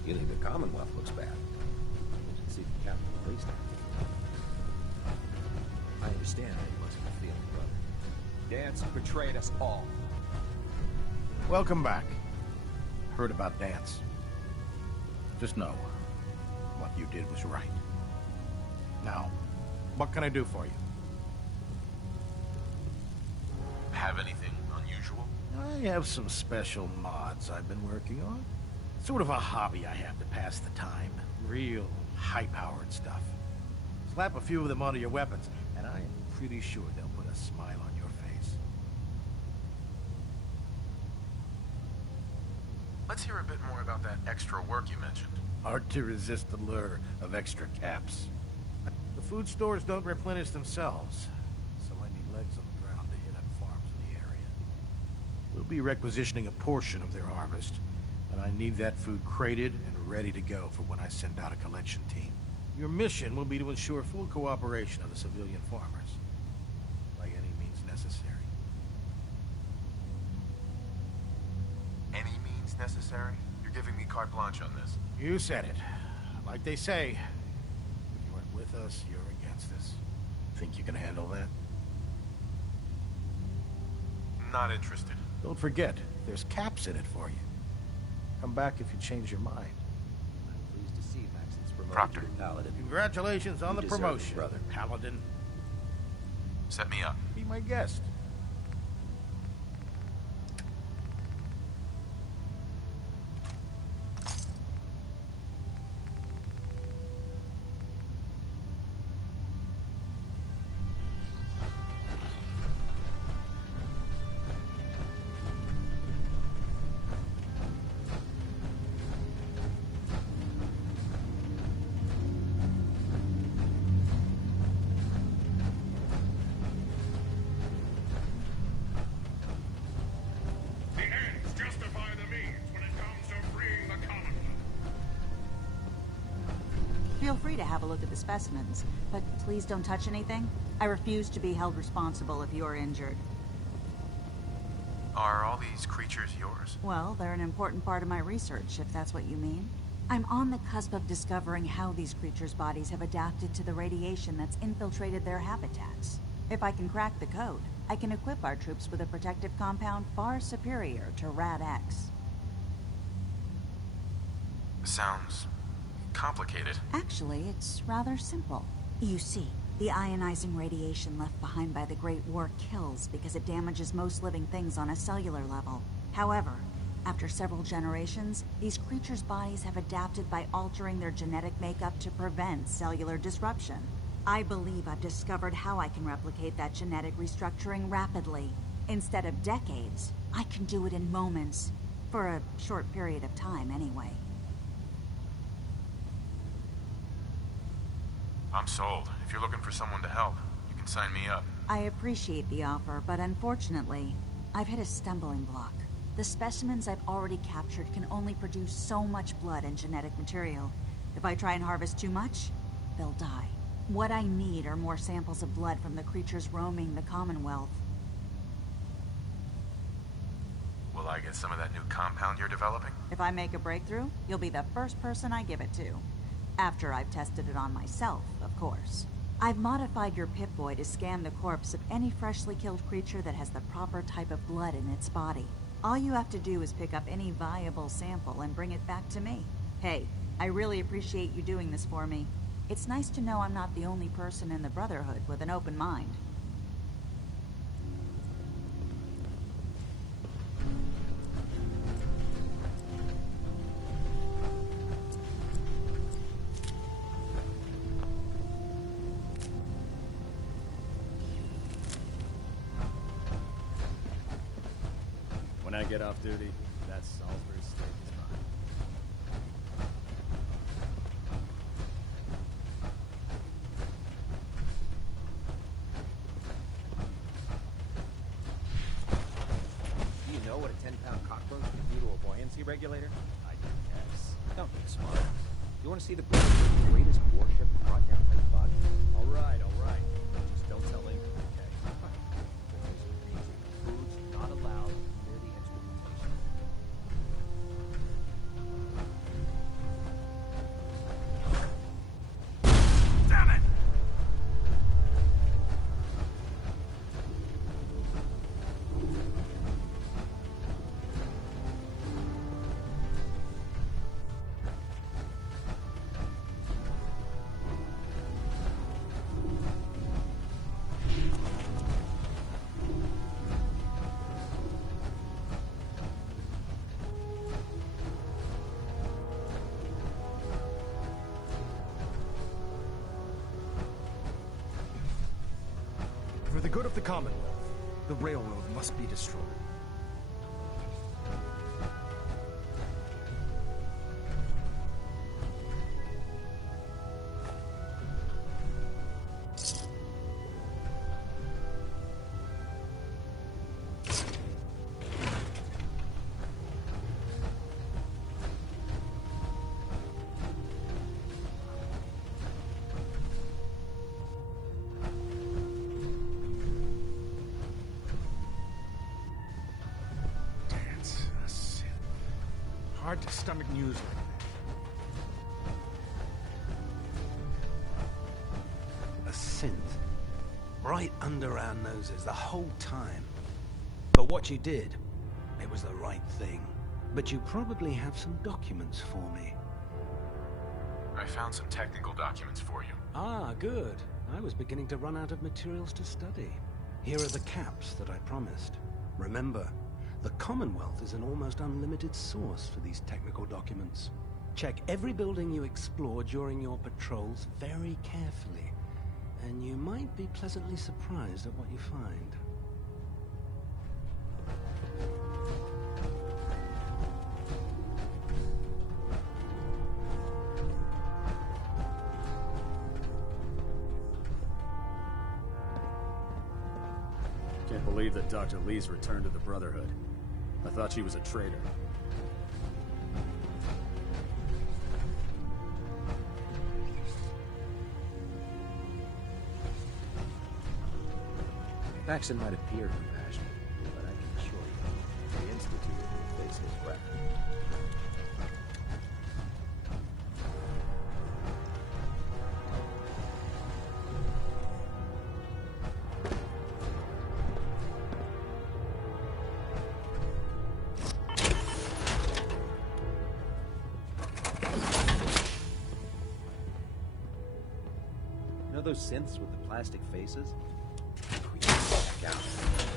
You think the Commonwealth looks bad? See the captain released it. I understand how you must be feeling, brother. Dance betrayed us all. Welcome back. Heard about Dance. Just know, what you did was right. Now, what can I do for you? Have anything unusual? I have some special mods I've been working on. Sort of a hobby I have to pass the time. Real high-powered stuff. Slap a few of them onto your weapons, and I am pretty sure they'll put a smile on your face. Let's hear a bit more about that extra work you mentioned. Hard to resist the lure of extra caps. The food stores don't replenish themselves, so I need legs on the ground to hit up farms in the area. We'll be requisitioning a portion of their harvest, and I need that food crated and ready to go for when I send out a collection team. Your mission will be to ensure full cooperation of the civilian farmers, by any means necessary. Any means necessary? You're giving me carte blanche on this. You said it. Like they say, if you aren't with us, you're against us. Think you can handle that? Not interested. Don't forget, there's caps in it for you. Come back if you change your mind. I'm pleased to see Maxon's promoted Proctor. to Paladin. Congratulations on You the deserve it, promotion, brother. Paladin. Set me up. Be my guest. The ends justify the means when it comes to freeing the Commonwealth. Feel free to have a look at the specimens, but please don't touch anything. I refuse to be held responsible if you're injured. Are all these creatures yours? Well, they're an important part of my research, if that's what you mean. I'm on the cusp of discovering how these creatures' bodies have adapted to the radiation that's infiltrated their habitats. If I can crack the code, I can equip our troops with a protective compound far superior to Rad-X. Sounds complicated. Actually, it's rather simple. You see, the ionizing radiation left behind by the Great War kills because it damages most living things on a cellular level. However, after several generations, these creatures' bodies have adapted by altering their genetic makeup to prevent cellular disruption. I believe I've discovered how I can replicate that genetic restructuring rapidly. Instead of decades, I can do it in moments. For a short period of time, anyway. I'm sold. If you're looking for someone to help, you can sign me up. I appreciate the offer, but unfortunately, I've hit a stumbling block. The specimens I've already captured can only produce so much blood and genetic material. If I try and harvest too much, they'll die. What I need are more samples of blood from the creatures roaming the Commonwealth. Will I get some of that new compound you're developing? If I make a breakthrough, you'll be the first person I give it to. After I've tested it on myself, of course. I've modified your Pip-Boy to scan the corpse of any freshly killed creature that has the proper type of blood in its body. All you have to do is pick up any viable sample and bring it back to me. Hey, I really appreciate you doing this for me. It's nice to know I'm not the only person in the Brotherhood with an open mind. When I get off duty, that's Salisbury steak is mine. Do you know what a 10-pound cockroach can do to a buoyancy regulator? I guess. Don't be smart. You want to see the greatest warship brought down by bug? All right, all right. Just don't tell anyone, okay? Food's not allowed near the instrumentation. Damn it! of the Commonwealth. The railroad must be destroyed. Hard to stomach news like A synth. Right under our noses the whole time. But what you did, it was the right thing. But you probably have some documents for me. I found some technical documents for you. Ah, good. I was beginning to run out of materials to study. Here are the caps that I promised. Remember, the Commonwealth is an almost unlimited source for these technical documents. Check every building you explore during your patrols very carefully, and you might be pleasantly surprised at what you find. Can't believe that Dr. Lee's returned to the Brotherhood. I thought she was a traitor. Paxton might appear compassionate, but I can assure you, the Institute will face his wrath. You know those synths with the plastic faces? Check out.